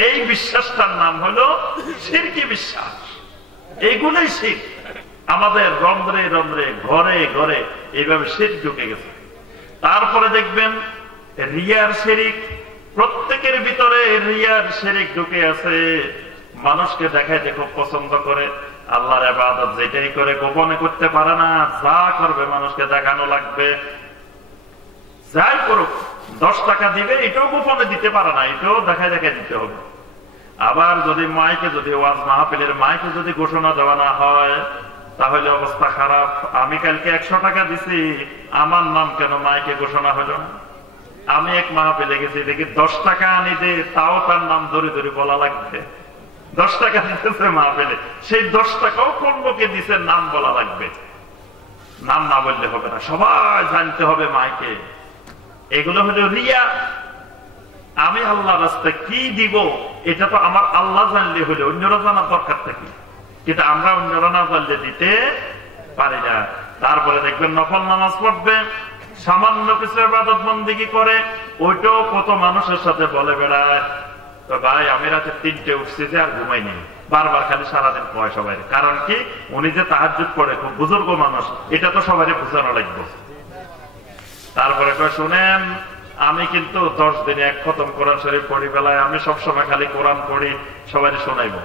এই বিশ্বাসটার নাম হলো শিরকি বিশ্বাস। এইগুলোই শিরক। আমাদের রন্ধ্রে রন্ধ্রে, ঘরে ঘরে এইভাবে শিরক ঢুকে গেছে। তারপরে দেখবেন রিয়ার শিরক, প্রত্যেকের ভিতরে রিয়ার শিরক ঢুকে আছে। মানুষকে দেখাইতে খুব পছন্দ করে, আল্লাহর ইবাদত যেটাই করে গোপনে করতে পারে না, যা করবে মানুষকে দেখানো লাগবে। যাই করুক, 10 টাকা দিবে, এটাও গোপনে দিতে পারে না, এটাও দেখায় দেখায় দিতে হবে। আবার যদি মাইকে, যদি ওয়াজ মাহফিলের মাইকে যদি ঘোষণা দেওয়া না হয়, তাহলে অবস্থা খারাপ। আমি কালকে 100 টাকা দিছি, আমার নাম কেন মাইকে ঘোষণা হলো? আমি এক মাহফিলে গেছি, দেখি 10 টাকা আনি দে, তাও তার নাম ধরে ধরে বলা লাগবে। 10 টাকা দিতেছে মাহফিলে, সেই 10 টাকাও কোন লোকে দিছে নাম বলা লাগবে, নাম না বললে হবে না, সবাই জানতে হবে মাইকে। এগুলো হলো রিয়া। আমি আল্লাহ রাস্তায় কি দিব, এটা তো আমার আল্লাহ জানলে হলে, অন্যরা জানার দরকার থাকে, কিন্তু আমরা অন্যরা না জানলে দিতে পারি না। তারপরে দেখবেন নফল নামাজ পড়বে, সামান্য কিছু ইবাদত বন্দেগী করে, ওইটাও কত মানুষের সাথে বলে বেড়ায়, তো ভাই আমি রাতে 3টে উঠছি যে আর ঘুমাই নেই, বারবার খালি সারাদিন কয় সবাই। কারণ কি? উনি যে তাহাজ্জুদ পড়ে, খুব বুজুর্গ মানুষ, এটা তো সবাই বোঝানো লাগবে। তারপরে কয় শুনেন, আমি কিন্তু 10 দিনে 1 খতম কোরআন শরীফ পড়ি, বেলায় আমি সবসময় খালি কোরআন পড়ি, সবাই শোনাইব।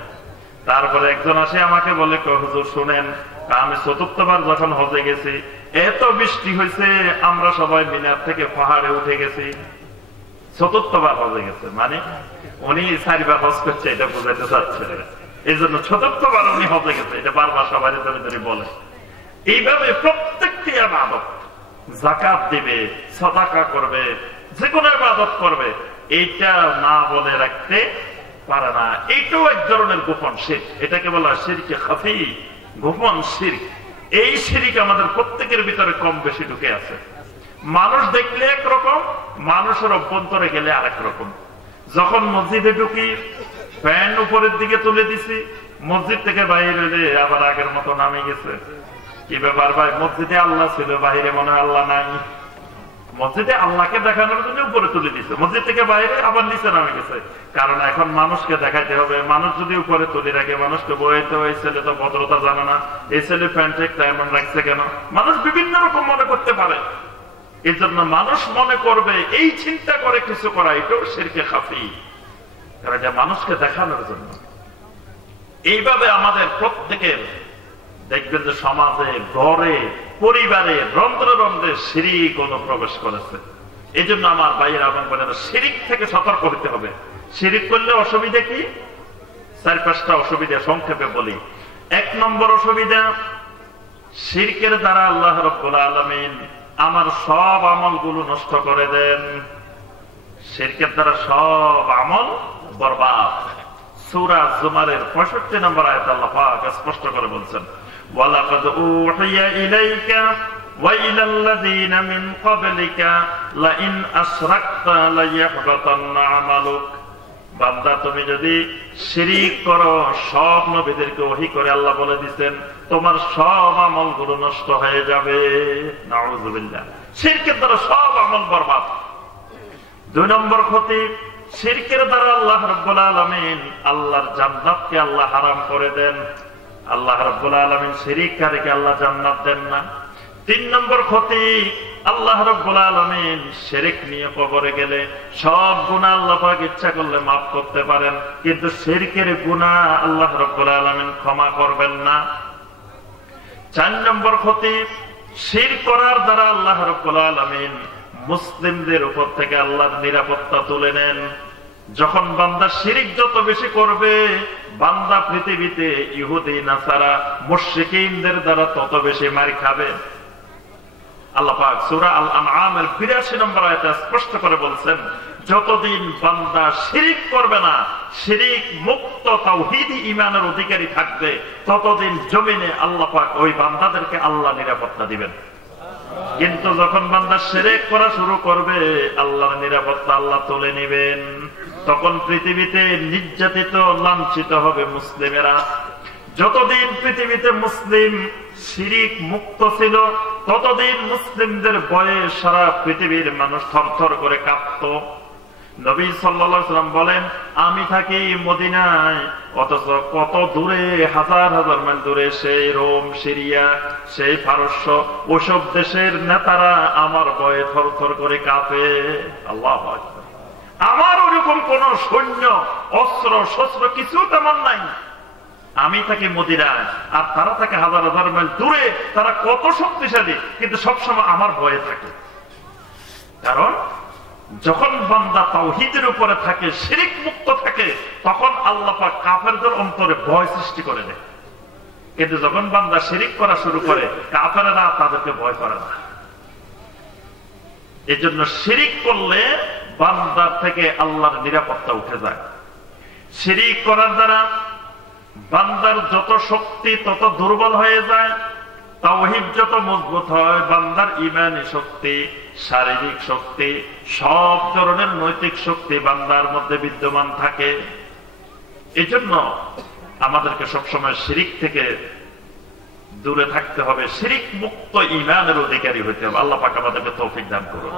তারপরে একজন আসে আমাকে বলে, হুজুর শুনেন, আমি 4র্থবার যখন হজে গেছি, এত বৃষ্টি হয়েছে, আমরা সবাই মিনার থেকে পাহাড়ে উঠে গেছি। 4র্থবার হজে গেছে, মানে উনি 4বার হজ করছে, এটা বোঝাইতে চাচ্ছে। এই জন্য 4র্থবার উনি হজে গেছে, এটা বারবার সবাই ধরে ধরে বলে। এইভাবে প্রত্যেকটি ইবাদত, যাকাত দিবে, সাদাকা করবে, যে কোনো ইবাদত করবে, এইটা না বলে রাখতে পারে না। এইটাও এক ধরনের গোপন শিরক, এটাকে বলা হয় শিরকে খাফি, গোপন শিরক। এই শিরক আমাদের প্রত্যেকের ভিতরে কম বেশি ঢুকে আছে। মানুষ দেখলে একরকম, মানুষের অভ্যন্তরে গেলে আরেক রকম। যখন মসজিদে ঢুকি, ফ্যান উপরের দিকে তুলে দিছি, মসজিদ থেকে বাইরে এলে আবার আগের মতো নামে গেছে। কি ব্যাপার ভাই? মসজিদে আল্লাহ ছিল, বাইরে মনে হয় আল্লাহ নাই। মসজিদে আল্লাহকে দেখানোর জন্য উপরে তুলে দিচ্ছে, মসজিদ থেকে বাইরে আবার নিচে নামে গেছে। কারণ এখন মানুষকে দেখাইতে হবে। মানুষ যদি উপরে তুলে রাখে, মানুষকে বইতে, এই ছেলে তো ভদ্রতা জানে না, এই ছেলে প্যান্ট এমন রাখছে কেন, মানুষ বিভিন্ন রকম মনে করতে পারে। এই জন্য মানুষ মনে করবে, এই চিন্তা করে কিছু করা, এটাও শিরকে খাফি, কারণ এটা মানুষকে দেখানোর জন্য। এইভাবে আমাদের প্রত্যেকের দেখবেন যে সমাজে, ঘরে, পরিবারে, রন্ধ্রে রন্ধ্রে শিরিক অনুপ্রবেশ করেছে। এই জন্য আমার ভাইয়ের আহ্বান করেন, শিরিক থেকে সতর্ক হতে হবে। শিরিক করলে অসুবিধা কি? 4-5টা অসুবিধা সংক্ষেপে বলি। 1 নম্বর অসুবিধা, শিরকের দ্বারা আল্লাহ রাব্বুল আলামিন আমার সব আমলগুলো নষ্ট করে দেন। শিরকের দ্বারা সব আমল বরবাদ। সূরা জুমারের 65 নম্বর আয়াতে আল্লাহ পাক স্পষ্ট করে বলছেন, ওয়ালাকাদ উহিয়া ইলাইকা ওয়া ইলাল লাযিনা মিন ক্বাবলিকা লাইন আশরাকতা লায়াহবাতান্না আমালুক। বান্দা তুমি যদি শিরিক করো, সব নবীদেরকে ওহী করে আল্লাহ বলে দিচ্ছেন তোমার সব আমলগুলো নষ্ট হয়ে যাবে। নাউযুবিল্লাহ, শিরকের দ্বারা সব আমল বরবাদ। 2 নম্বর ক্ষতি, শিরকের দ্বারা আল্লাহ রাব্বুল আলামিন আল্লাহর জান্নাতকে আল্লাহ হারাম করে দেন। আল্লাহ রাব্বুল আলামিন শিরককারীকে আল্লাহ জান্নাত দেন না। 3 নম্বর ক্ষতি, আল্লাহ রাব্বুল আলামিন শিরক নিয়ে কবরে গেলে সব গুনাহ আল্লাহ পাক ইচ্ছা করলে মাফ করতে পারেন, কিন্তু শিরকের গুনাহ আল্লাহ রাব্বুল আলামিন ক্ষমা করবেন না। 4 নম্বর ক্ষতি, শিরক করার দ্বারা আল্লাহ রাব্বুল আলামিন মুসলিমদের উপর থেকে আল্লাহর নিরাপত্তা তুলে নেন। যখন বান্দা শিরক যত বেশি করবে, বান্দা পৃথিবীতে ইহুদি নাসারা মুশরিকিনদের দ্বারা তত বেশি মার খাবে। আল্লাহ পাক সূরা আল আনআমের ৮২ নম্বর আয়াতে স্পষ্ট করে বলছেন, যতদিন বান্দা শিরক করবে না, শিরক মুক্ত তাওহীদি ঈমানের অধিকারী থাকবে, ততদিন জমিনে আল্লাহ পাক ওই বান্দাদেরকে আল্লাহ নিরাপত্তা দিবেন। কিন্তু যখন বান্দা শিরক করা শুরু করবে, আল্লাহর নিরাপত্তা আল্লাহ তুলে নেবেন। তখন পৃথিবীতে নির্যাতিত, লাঞ্ছিত হবে মুসলিমেরা। যতদিন পৃথিবীতে মুসলিম শিরক মুক্ত ছিল, ততদিন মুসলিমদের ভয়ে সারা পৃথিবীর মানুষ থরথর করে কাঁপত। নবী সাল্লাল্লাহু আলাইহি ওয়াসাল্লাম বলেন, আমি থাকি মদিনায়, অথচ কত দূরে, হাজার হাজার মাইল দূরে সেই রোম, সিরিয়া, সেই পারস্য, ওসব দেশের নেতারা আমার ভয়ে থরথর করে কাঁপে। আল্লাহু আকবার। আমার ওরকম কোন সৈন্য, অস্ত্র শস্ত্র কিছু তেমন নাই। আমি থাকি মদিনায়, আর তারা থাকে হাজার হাজার মাইল দূরে। তারা কত শক্তিশালী, কিন্তু সবসময় আমার ভয়ে থাকে। কারণ যখন বান্দা তাওহীদের উপরে থাকে, শিরক মুক্ত থাকে, তখন আল্লাহ পাক কাফেরদের অন্তরে ভয় সৃষ্টি করে দেয়। কিন্তু যখন বান্দা শিরক করা শুরু করে, কাফেররা তাদেরকে ভয় করে না। এই জন্য শিরক করলে বান্দার থেকে আল্লাহর নিরাপত্তা উঠে যায়। শিরক করার দ্বারা বান্দার যত শক্তি তত দুর্বল হয়ে যায়, তাওহীদ যত মজবুত হয়, বান্দার ঈমানী শক্তি, শারীরিক শক্তি, সব ধরনের নৈতিক শক্তি বান্দার মধ্যে বিদ্যমান থাকে। এই জন্য আমাদেরকে সবসময় শিরক থেকে দূরে থাকতে হবে, শিরক মুক্ত ঈমানের অধিকারী হইতে হবে। আল্লাহ পাক আমাদেরকে তৌফিক দান করুন।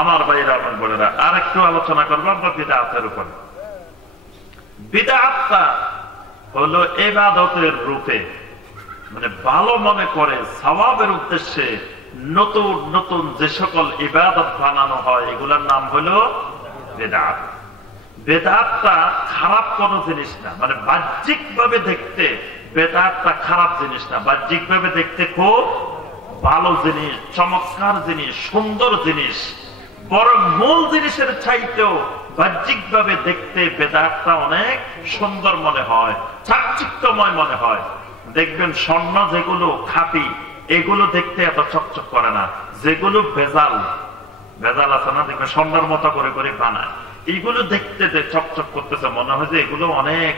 আমার ভাইরা, আমার বোনেরা, আর একটু আলোচনা করবো আমরা বিদআতের উপর। বিদআতটা হলো ইবাদতের রূপে, মানে ভালো মনে করে সওয়াবের উদ্দেশ্যে নতুন নতুন যে সকল ইবাদত বানানো হয়, এগুলোর নাম হলো বিদআত। বিদআতটা খারাপ কোনো জিনিস না, মানে বাহ্যিক ভাবে দেখতে বিদআতটা খারাপ জিনিস না। বাহ্যিক ভাবে দেখতে খুব ভালো জিনিস, চমৎকার জিনিস, সুন্দর জিনিস। বরং মূল জিনিসের চাইতেও বাহ্যিক ভাবে দেখতে বিদআতটা অনেক সুন্দর মনে হয়, চাকচিক্যময় মনে হয়। দেখবেন স্বর্ণ যেগুলো খাঁটি, এগুলো দেখতে এত চকচক করে না। যেগুলো ভেজাল, ভেজাল আছে না, দেখবেন স্বর্ণের মতো করে করে বানায়, এইগুলো দেখতে চকচক করতেছে, মনে হয় যে এগুলো অনেক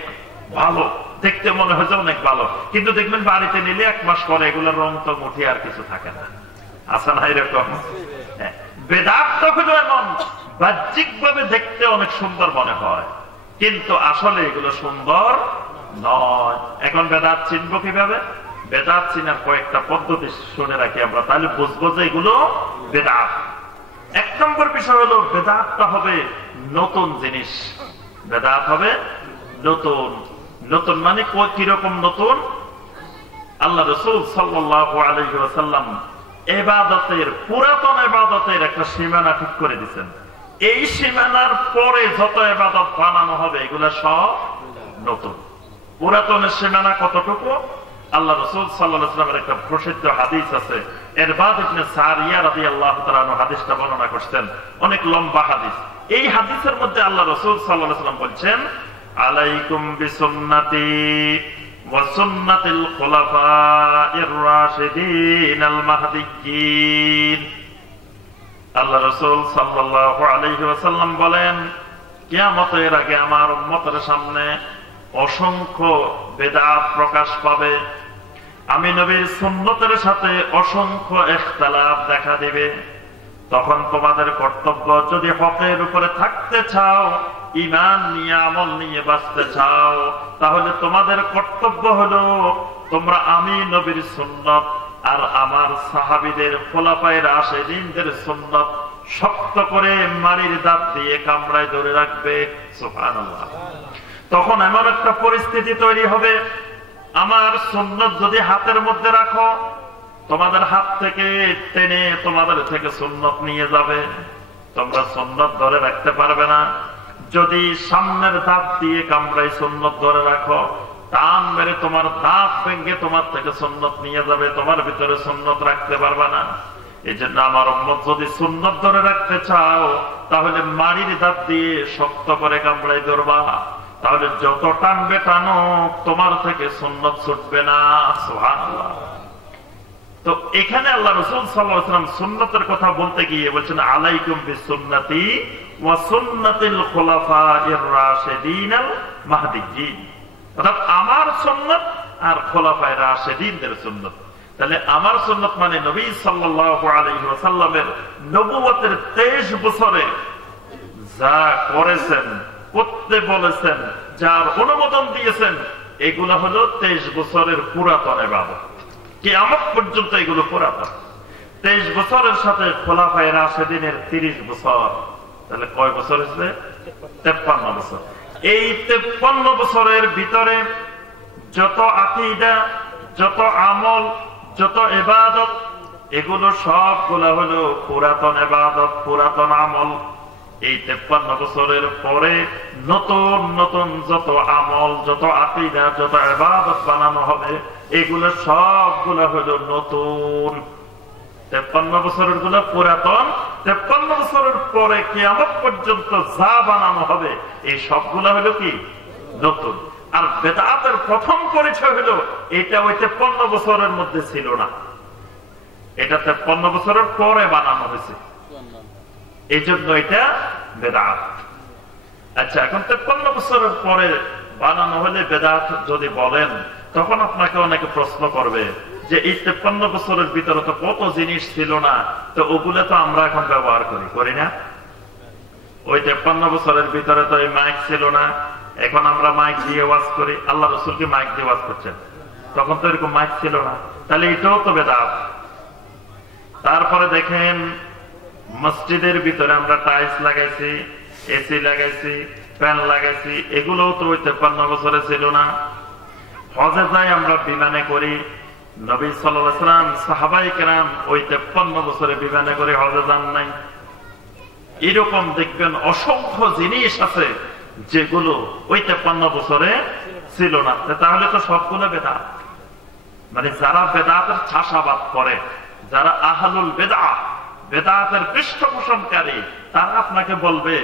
ভালো, দেখতে মনে হয় যে অনেক ভালো। কিন্তু দেখবেন বাড়িতে নিলে 1 মাস পরে এগুলোর রং তো মুঠি আর কিছু থাকে না, আছে না এরকম? বিদআতটা হলো এমন, বাহ্যিক ভাবে দেখতে অনেক সুন্দর মনে হয়, কিন্তু আসলে এগুলো সুন্দর নয়। এখন বিদআত চিনবো কিভাবে? বিদআত চিনার কয়েকটা পদ্ধতি শুনে রাখি আমরা, তাহলে বুঝবো যে এগুলো বিদআত। 1 নম্বর বিষয় হলো, বিদআতটা হবে নতুন জিনিস। বিদআত হবে নতুন। নতুন মানে কিরকম নতুন? আল্লাহ রাসূল সাল্লাল্লাহু আলাইহি ওয়াসাল্লাম ইবাদতের, পুরাতন ইবাদতের একটা সীমানা ঠিক করে দিয়েছেন। এই সীমানার পরে যত ইবাদত বানানো হবে, এগুলা সব নতুন। পুরাতনের সীমানা কতটুকু? আল্লাহ রাসূল সাল্লাল্লাহু আলাইহি ওয়াসাল্লামের একটা প্রসিদ্ধ হাদিস আছে, ইরবাদ ইবনে সারিয়া রাদিয়াল্লাহু তাআলা আনহু হাদিসটা বর্ণনা করছেন, অনেক লম্বা হাদিস। এই হাদিসের মধ্যে আল্লাহ রাসূল সাল্লাল্লাহু আলাইহি ওয়াসাল্লাম বলছেন, আলাইকুম বিসুন্নতি ওয়া সুন্নাতিল খুলাফাইর রাশিদিন আল মাহদিয়্যিন। আল্লাহ রাসূল সাল্লাল্লাহু আলাইহি ওয়াসাল্লাম বলেন, কিয়ামতের আগে আমার উম্মতের সামনে অসংখ্য বিদআত প্রকাশ পাবে। আমি নবীর সুন্নতের সাথে অসংখ্য ইখতিলাফ দেখা দিবে। তখন তোমাদের কর্তব্য, যদি হকের উপরে থাকতে চাও ঈমান নিয়ে আমল নিয়ে বাঁচতে চাও, তাহলে তোমাদের কর্তব্য হলো তোমরা আমি নবীর সুন্নাত আর আমার সাহাবীদের খোলাফায়ে রাশিদিনদের সুন্নাত শক্ত করে মারির দাঁত দিয়ে কামড়ায় ধরে রাখবে। সুবহানাল্লাহ। তখন এমন একটা পরিস্থিতি তৈরি হবে, আমার সুন্নাত যদি হাতের মধ্যে রাখো, তোমাদের হাত থেকে টেনে তোমাদের থেকে সুন্নাত নিয়ে যাবে, তোমরা সুন্নাত ধরে রাখতে পারবে না। যদি সামনের দাঁত দিয়ে কামড়াই সুন্নাত ধরে রাখো, টান মেরে তোমার দাঁত ভেঙে তোমার থেকে সুন্নাত নিয়ে যাবে, তোমার ভিতরে সুন্নাত রাখতে পারবে না। এই জন্য আমার উম্মত যদি সুন্নাত ধরে রাখতে চাও, তাহলে মারির দাঁত দিয়ে শক্ত করে কামড়াই ধরবা, তাহলে যত টানবে টানো, তোমার থেকে সুন্নাত ছুটবে না। সুবহানাল্লাহ। তো এখানে আল্লাহ রাসূল সাল্লাল্লাহু আলাইহি ওয়াসাল্লাম সুন্নাতের কথা বলতে গিয়ে বলছেন, আলাইকুম বিসুন্নতি ওয়া সুন্নাতিল খুলাফায়ে রাশিদিনাল মাহদিয়্যিন, অর্থাৎ আমার সুন্নাত আর খুলাফায়ে রাশিদিনদের সুন্নাত। তাহলে আমার সুন্নাত মানে নবী সাল্লাল্লাহু আলাইহি ওয়াসাল্লামের নবুয়তের 23 বছরে যা করেছেন, করতে বলেছেন, যার অনুমোদন দিয়েছেন, এগুলো হলো 23 বছরের পুরাতন ইবাদত। কিয়ামত পর্যন্ত এগুলো পুরাতন। 23 বছরের সাথে খোলাফায়ে রাশিদিনের 30 বছর, তাহলে কয় বছর হয়েছে? 53 বছর। এই 53 বছরের ভিতরে যত আকীদা, যত আমল, যত ইবাদত, এগুলো সবগুলো হলো পুরাতন ইবাদত, পুরাতন আমল। এই 53 বছরের পরে নতুন নতুন যত আমল, যত আকীদা, যত ইবাদত বানানো হবে, এগুলো সবগুলো হলো নতুন। 53 বছরের গুলো পুরাতন, 53 বছরের পরে কিয়ামত পর্যন্ত যা বানানো হবে, এই সবগুলো হলো কি? নতুন। আর বেদাতের প্রথম পরিচয় হলো এটা ওই 53 বছরের মধ্যে ছিল না, এটা 53 বছরের পরে বানানো হয়েছে, এই জন্য এটা বেদাত। আচ্ছা, এখন 53 বছরের পরে বানানো হলে বেদাত যদি বলেন, তখন আপনাকে অনেকে প্রশ্ন করবে যে এই 53 বছরের ভিতরে তো কত জিনিস ছিল না, তো ওগুলো তো আমরা এখন ব্যবহার করি না? ওই 53 বছরের ভিতরে তো এই মাইক ছিল না, এখন আমরা মাইক দিয়ে ওয়াজ করি। আল্লাহ রাসূল কি মাইক দিয়ে ওয়াজ করছেন? তখন তো এরকম মাইক ছিল না, তাহলে এটাও তো বেদাত। তারপরে দেখেন, মসজিদের ভিতরে আমরা টাইলস লাগাইছি, এসি লাগাইছি, ফ্যান লাগাইছি, এগুলোও তো ওই 53 বছরে ছিল না। হজে যাই আমরা বিমানে করি, নবী সাল্লাল্লাহু আলাইহি ওয়াসাল্লাম, সাহাবায়ে কেরাম ওই 53 বছরে বিমানে করে হজে যান নাই। এরকম দেখবেন অসংখ্য জিনিস আছে যেগুলো ওই 53 বছরে ছিল না। তাহলে তো সবগুলো বেদাত। মানে যারা বেদাতের চাষাবাদ করে, যারা আহলুল বেদাত, বেদাতের পৃষ্ঠপোষণকারী, তারা আপনাকে বলবে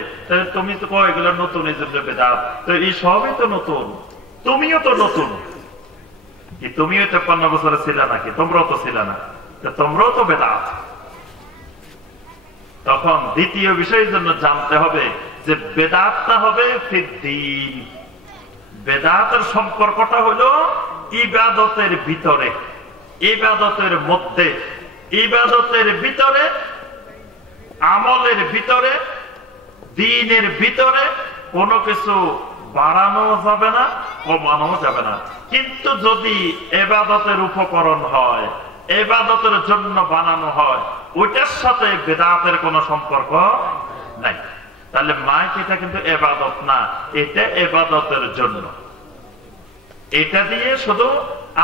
তুমি তো কয় এগুলো নতুন, এই জন্য বেদাত। তো এই সবই তো নতুন, তুমিও তো নতুন। কি তুমিও 53 বছরে ছিল নাকি? তোমরাও তো ছিল না, তোমরাও তো বেদাত। তখন দ্বিতীয় বিষয়ের জন্য জানতে হবে যে বেদাতটা হবে ফিদ্দীন। বেদাতের সম্পর্কটা হলো ইবাদতের ভিতরে, ইবাদতের মধ্যে, ইবাদতের ভিতরে, আমলের ভিতরে, দ্বীনের ভিতরে কোনো কিছু বাড়ানো যাবে না, কমানো যাবে না। কিন্তু যদি ইবাদতের উপকরণ হয়, ইবাদতের জন্য বানানো হয়, ওইটার সাথে বেদাতের কোনো সম্পর্ক নাই। তাহলে মাইক এটা কিন্তু ইবাদত না, এটা ইবাদতের জন্য। এটা দিয়ে শুধু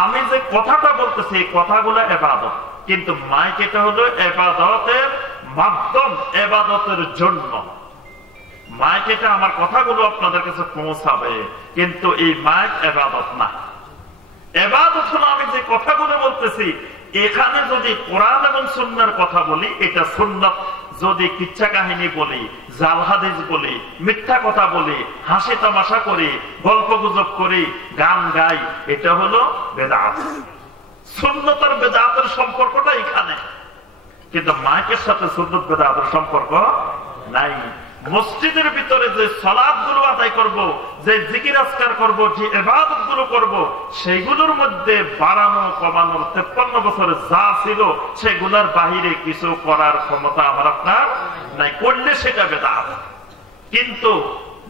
আমি যে কথাটা বলতেছি, এই কথাগুলো ইবাদত, কিন্তু মাইক এটা হলো ইবাদতের মাধ্যম, ইবাদতের জন্য। মাইক এটা আমার কথাগুলো আপনাদের কাছে পৌঁছাবে, কিন্তু এই মাইক ইবাদত না। ইবাদত হলো আমি যে কথাগুলো বলতেছি, এখানে যদি কোরআন এবং সুন্নাহর কথা বলি, এটা সুন্নাত। যদি কিচ্ছা কাহিনী বলি, জাল হাদিস বলি, মিথ্যা কথা বলি, হাসি তামাশা করি, গল্প গুজব করি, গান গাই, এটা হলো বেদাত। সুন্নাত আর বেদাতের সম্পর্কটা এখানে, কিন্তু মাইকের সাথে সুন্নাত বেদাতের সম্পর্ক নাই। মসজিদের ভিতরে যে সালাত গুলো আদায় করব, যে জিকির আজকার করব, যে ইবাদত গুলো করব, সেগুলোর মধ্যে বাড়ানো কমানোর 53 বছরে যা ছিল সেগুলোর বাহিরে কিছু করার ক্ষমতা আমার আপনার নাই। করলে সেটা বেদাত। কিন্তু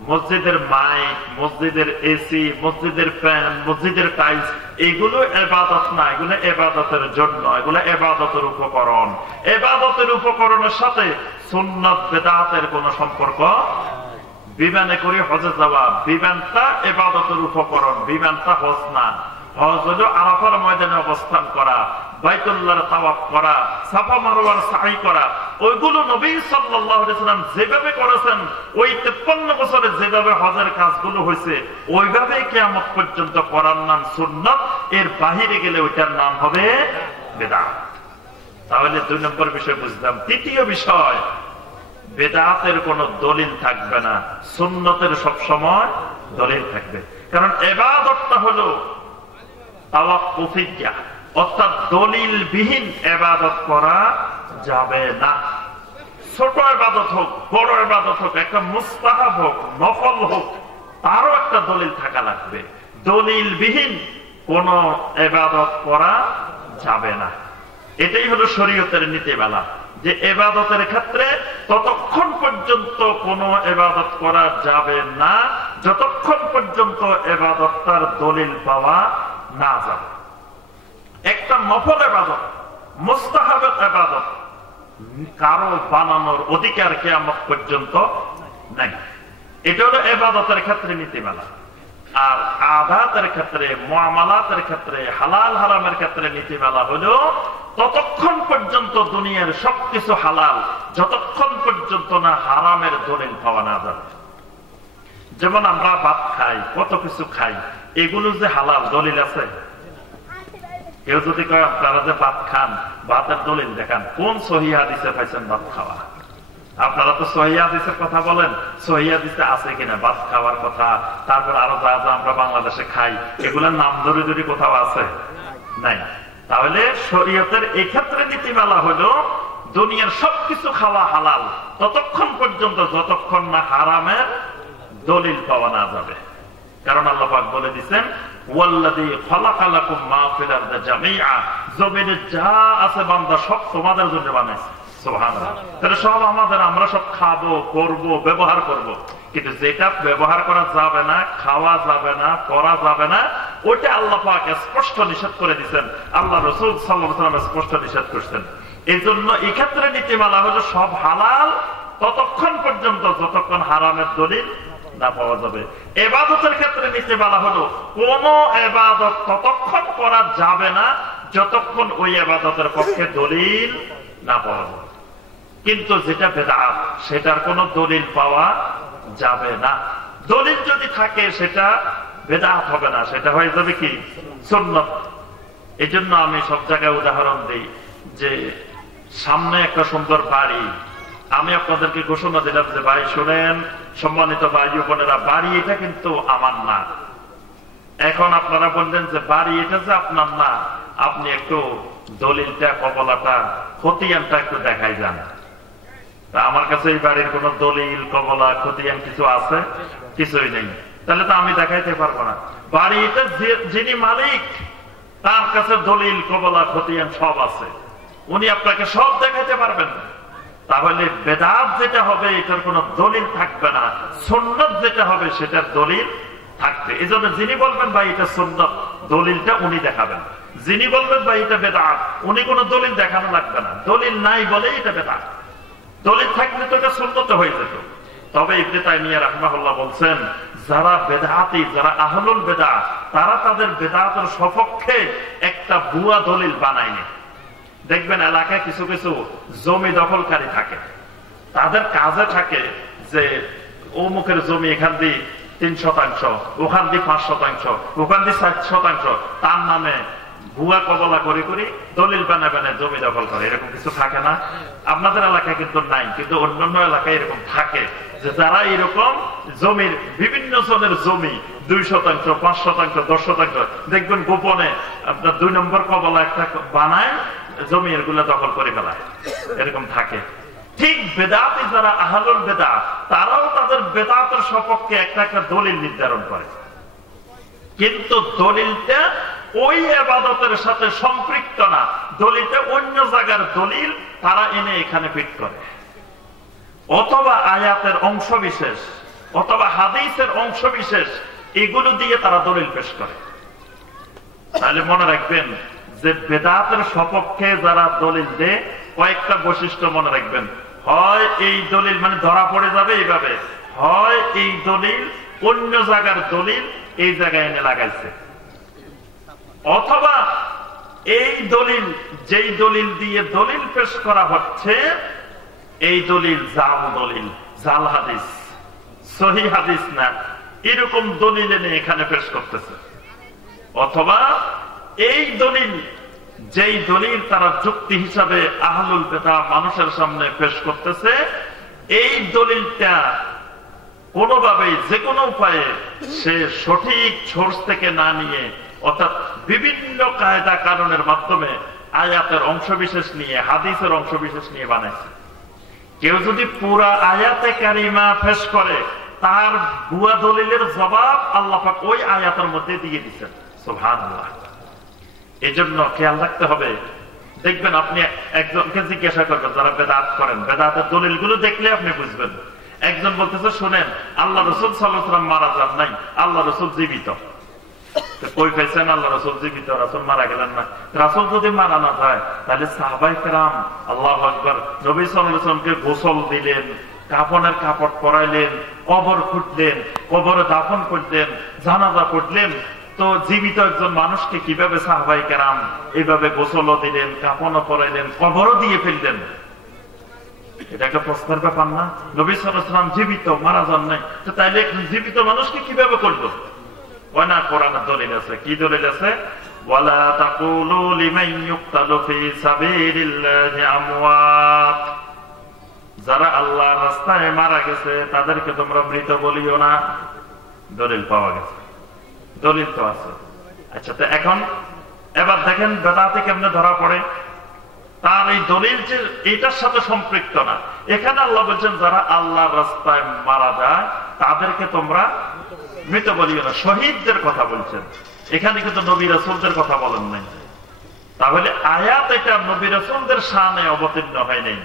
মসজিদের মাইক, মসজিদের এসি, মসজিদের ফ্যান, মসজিদের টাইলস, এগুলো ইবাদত না, এগুলো ইবাদতের জন্য, এগুলো ইবাদতের উপকরণ। ইবাদতের উপকরণের সাথে সুন্নাত বিদআতের কোনো সম্পর্ক। বিমানে করে হজে যাওয়া, বিমানটা ইবাদতের উপকরণ, বিমানটা হজ না। হজ হলো আরাফার ময়দানে অবস্থান করা, বাইতুল্লাহর তাওয়াফ করা, সাফা মারওয়ার সাই করা। ওইগুলো নবী সাল্লাল্লাহু আলাইহি ওয়াসাল্লাম যেভাবে করেছেন, ওই 53 বছরে যেভাবে হজের কাজগুলো হয়েছে, ওইভাবে কিয়ামত পর্যন্ত করার নাম সুন্নাত। এর বাহিরে গেলে ওইটার নাম হবে বিদআত। তাহলে 2 নম্বর বিষয় বুঝলাম। তৃতীয় বিষয়, বিদআতের কোনো দলিল থাকবে না, সুন্নতের সব সময় দলিল থাকবে। কারণ ইবাদতটা হলো তাওয়াক্কুফিয়া, অর্থাৎ দলিলবিহীন ইবাদত করা যাবে না। ছোট ইবাদত হোক, বড় ইবাদত হোক, একটা মুস্তাহাব হোক, নফল হোক, তারও একটা দলিল থাকা লাগবে। দলিলবিহীন কোন ইবাদত করা যাবে না। এটাই হলো শরীয়তের নীতিমালা, যে ইবাদতের ক্ষেত্রে ততক্ষণ পর্যন্ত কোন ইবাদত করা যাবে না যতক্ষণ পর্যন্ত ইবাদতটার দলিল পাওয়া না যাবে। একটা নফল ইবাদত, মুস্তাহাব ইবাদত কারো বানানোর অধিকার কিয়ামত পর্যন্ত নাই। এটা হলো ইবাদতের ক্ষেত্রে নীতিমালা। আর আদাতের ক্ষেত্রে, মুআমালাতের ক্ষেত্রে, হালাল হারামের ক্ষেত্রে নীতিমালা হলো ততক্ষণ পর্যন্ত দুনিয়ার সবকিছু হালাল যতক্ষণ পর্যন্ত না হারামের দলিল পাওয়া না যাবে। যেমন আমরা ভাত খাই, কত কিছু খাই, এগুলো যে হালাল দলিল আছে? কেউ যদি কয় আপনারা যে ভাত খান, ভাতের দলিল দেখান, কোন সহিহ হাদিসে পাইছেন ভাত খাওয়া? আপনারা তো সহিহ হাদিসের কথা বলেন, সহিহ হাদিসে আছে কিনা ভাত খাওয়ার কথা? তারপর আরো যা যা আমরা বাংলাদেশে খাই, এগুলোর নাম ধরে ধরে কোথাও আছে? নাই। তাহলে শরীয়তের এই ক্ষেত্রে নীতিমালা হলো দুনিয়ার সবকিছু খাওয়া হালাল ততক্ষণ পর্যন্ত যতক্ষণ না হারামের দলিল পাওয়া না যাবে। কারণ আল্লাহ পাক বলে দিয়েছেন, ওয়াল্লাযী খালাকা লাকুম মা ফিল আরদি জামিআ, জমিনে যা আছে বান্দা সব তোমাদের জন্য বানাইছে। সুবহানাল্লাহ। তাহলে সব আমাদের, আমরা সব খাবো, করব, ব্যবহার করব। কিন্তু যেটা ব্যবহার করা যাবে না, খাওয়া যাবে না, করা যাবে না, ওইটা আল্লাহ পাক স্পষ্ট নিষেধ করে দিয়েছেন। আল্লাহ রাসূল সাল্লাল্লাহু আলাইহি ওয়াসাল্লাম স্পষ্ট নিষেধ করেছেন। এই জন্য এই ক্ষেত্রে নীতিমালা হলো সব হালাল ততক্ষণ পর্যন্ত যতক্ষণ হারামের দলিল না পাওয়া যাবে। ইবাদতের ক্ষেত্রে নীতিমালা হলো কোন ইবাদত ততক্ষণ করা যাবে না যতক্ষণ ওই ইবাদতের পক্ষে দলিল না পাওয়া যাবে। কিন্তু যেটা বিদআত, সেটার কোনো দলিল পাওয়া যাবে না। দলিল যদি থাকে সেটা বিদআত হবে না, সেটা হয়ে যাবে কি? সুন্নাত। এই জন্য আমি সব জায়গায় উদাহরণ দিই যে সামনে একটা সুন্দর বাড়ি, আমি আপনাদেরকে ঘোষণা দিলাম যে ভাই শুনেন, সম্মানিত ভাই বোনেরা, বাড়ি এটা কিন্তু আমার না। এখন আপনারা বললেন যে বাড়ি এটা যে আপনার না, আপনি একটু দলিলটা, কবলাটা, খতিয়ানটা একটু দেখাই যান। আমার কাছে এই বাড়ির কোন দলিল, কবলা, খতিয়ান কিছু আছে? কিছুই নেই। তাহলে তো আমি দেখাইতে পারবো না। বাড়ি এটা যিনি মালিক, তার কাছে দলিল, কবলা, খতিয়ান সব আছে, উনি আপনাকে সব দেখাইতে পারবেন না। তাহলে বেদাত যেটা হবে এটার কোন দলিল থাকবে না, সুন্নাত যেটা হবে সেটার দলিল থাকবে। এই জন্য যিনি বলবেন ভাই এটা সুন্নাত, দলিলটা উনি দেখাবেন। যিনি বলবেন ভাই এটা বেদাত, উনি কোন দলিল দেখানো লাগবে না। দলিল নাই বলে এটা বেদাত, দলিল থাকলে তো এটা সুন্নাত হয়ে যেত। তবে ইবনে তাইমিয়া রাহিমাহুল্লাহ বলছেন, যারা বেদাতি, যারা আহলুল বেদাত, তারা তাদের বেদাতের সপক্ষে একটা ভুয়া দলিল বানায়নি। দেখবেন এলাকায় কিছু কিছু জমি দখলকারী থাকে, তাদের কাজে থাকে যে অমুকের জমি এখান দিয়ে 3%, ওখান দিয়ে 5%, ওখান দিয়ে 7%, তার নামে ভুয়া কবলা করে করে দলিল বানায় বানায় জমি দখল করে। এরকম কিছু থাকে না? আপনাদের এলাকায় কিন্তু নাই, কিন্তু অন্যান্য এলাকায় এরকম থাকে যে যারা এরকম জমির, বিভিন্ন জনের জমি 2%, 5%, 10%, দেখবেন গোপনে আপনার 2 নম্বর কবলা একটা বানায় জমি এগুলো দখল করে ফেলায়। এরকম থাকে। ঠিক বেদাতি যারা আহলুল বেদাত, তারাও তাদের বেদাতের সপক্ষে একটা একটা দলিল নির্ধারণ করে, কিন্তু দলিলটা ওই ইবাদতের সাথে সম্পৃক্ত না। দলিলটা অন্য জায়গার দলিল তারা এনে এখানে ফিট করে, অথবা আয়াতের অংশ বিশেষ, অথবা হাদিসের অংশ বিশেষ, এগুলো দিয়ে তারা দলিল পেশ করে। তাহলে মনে রাখবেন যে বেদাতের সপক্ষে যারা দলিল দেয়, কয়েকটা বৈশিষ্ট্য মনে রাখবেন। হয় এই দলিল মানে ধরা পড়ে যাবে এইভাবে, হয় এই দলিল অন্য জায়গার দলিল এই জায়গায় এনে লাগাইছে, অথবা এই দলিল যেই দলিল দিয়ে দলিল পেশ করা হচ্ছে এই দলিল জাল দলিল, জাল হাদিস, সহি হাদিস না, এরকম দলিল এনে এখানে পেশ করতেছে। অথবা এই দলিল যেই দলিল তারা যুক্তি হিসাবে আহলুল বিদআহ মানুষের সামনে পেশ করতেছে, এই দলিলটা কোনোভাবেই যে কোনো উপায়ে সে সঠিক সোর্স থেকে না নিয়ে, অর্থাৎ বিভিন্ন কায়দা কানুনের মাধ্যমে আয়াতের অংশবিশেষ নিয়ে, হাদিসের অংশবিশেষ নিয়ে বানাইছে। কেউ যদি পুরা আয়াতে কারিমা পেশ করে, তার ভুয়া দলিলের জবাব আল্লাহ পাক ওই আয়াতের মধ্যে দিয়ে দিচ্ছেন। সুবহানাল্লাহ। এই জন্য খেয়াল রাখতে হবে। দেখবেন আপনি একজনকে জিজ্ঞাসা করবেন যারা বেদাত করেন, বেদাতের দলিলগুলো দেখলে আপনি বুঝবেন। একজন বলতেছে শুনেন আল্লাহ রাসূল সাল্লাল্লাহু আলাইহি ওয়াসাল্লাম মারা যান নাই, আল্লাহ রাসূল জীবিত। কই পাইছেন আল্লাহ রাসূল জীবিত? রাসূল মারা গেলেন না। রাসূল যদি মারা না যায় তাহলে সাহাবায়ে কেরাম আল্লাহু আকবার নবী সাল্লাল্লাহু আলাইহি ওয়াসাল্লামকে গোসল দিলেন, কাফনের কাপড় পরাইলেন, কবর খুঁড়লেন, কবরে দাফন করলেন, জানাজা পড়লেন। তো জীবিত একজন মানুষকে কিভাবে সাহাবায়ে কেরাম এইভাবে গোসলও দিলেন, কাফনও পরাইলেন, কবরও দিয়ে ফেললেন? এটা একটা প্রশ্নের ব্যাপার না? নবী সাল্লাল্লাহু আলাইহি ওয়াসাল্লাম জীবিত, মারা যান নাই, তো তাইলে জীবিত মানুষকে কিভাবে করলো? ওই না কোরআনের দলিল আছে। কি দলিল আছে? ওয়ালা তাকুলু লিমান ইউক্তালু ফি সাবিলিল্লাহি আমওয়াত, যারা আল্লাহর রাস্তায় মারা গেছে তাদেরকে তোমরা মৃত বলিও না। দলিল পাওয়া গেছে, দলিল তো আছে। আচ্ছা, তো এখন এবার দেখেন বেদাতে কেমনে ধরা পড়ে। তার এই দলিল যে এটার সাথে সম্পৃক্ত না। এখানে আল্লাহ বলছেন যারা আল্লাহর রাস্তায় মারা যায় তাদেরকে তোমরা মৃত বলিও না, শহীদদের কথা বলছেন। এখানে কিন্তু নবী রাসূলদের কথা বলেন নাই। তাহলে আয়াত এটা নবী রাসূলদের শানে অবতীর্ণ হয় নাই,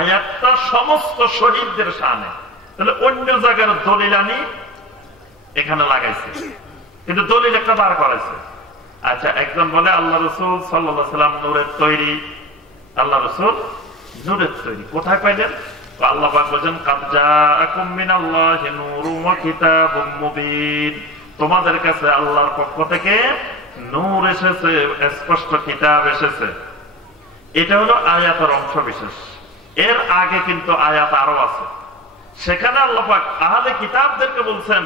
আয়াতটা সমস্ত শহীদদের শানে। তাহলে অন্য জায়গার দলিল আনি এখানে লাগাইছে, কিন্তু দলিল একটা বার করেছে। আচ্ছা, একজন বলে আল্লাহ রাসূল সাল্লাল্লাহু আলাইহি ওয়াসাল্লাম নূরের তৈরি। আল্লাহ রাসূল নূরের তৈরি কোথায় পাইলেন? আল্লাহ পাক বলেন কাদ জাআকুম মিনাল্লাহি নূরুন ওয়া কিতাবুম মুবিন, তোমাদের কাছে আল্লাহর পক্ষ থেকে নূর এসেছে, স্পষ্ট কিতাব এসেছে। এটা হলো আয়াতের অংশ বিশেষ। এর আগে কিন্তু আয়াত আরো আছে। সেখানে আল্লাহ পাক আহলে কিতাবদেরকে বলছেন,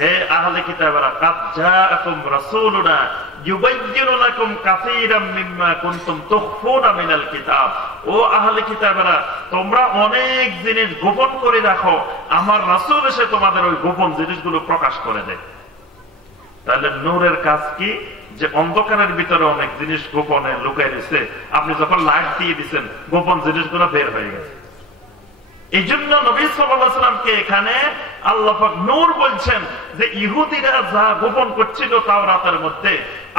হে আহলে কিতাবেরা, কাদ জাআকুম রাসূলুনা ইউবাইয়িনু লাকুম কাসীরাম মিম্মা কুনতুম তুখফুনা মিনাল কিতাব। ও আহলে কিতাবেরা, তোমরা অনেক জিনিস গোপন করে রাখো, আমার রাসূল এসে তোমাদের ওই গোপন জিনিসগুলো প্রকাশ করে দেয়। তাহলে নূরের কাজ কি? যে অন্ধকারের ভিতরে অনেক জিনিস গোপনে লুকায় রয়েছে, আপনি যখন লাইট দিয়ে দিচ্ছেন গোপন জিনিসগুলো বের হয়ে গেছে। এই জন্য নবী সাল্লাল্লাহু আলাইহি ওয়াসাল্লামকে এখানে আল্লাহ পাক নূর বলছেন, যে ইহুদিরা যা গোপন করছিল তাওরাতের মধ্যে,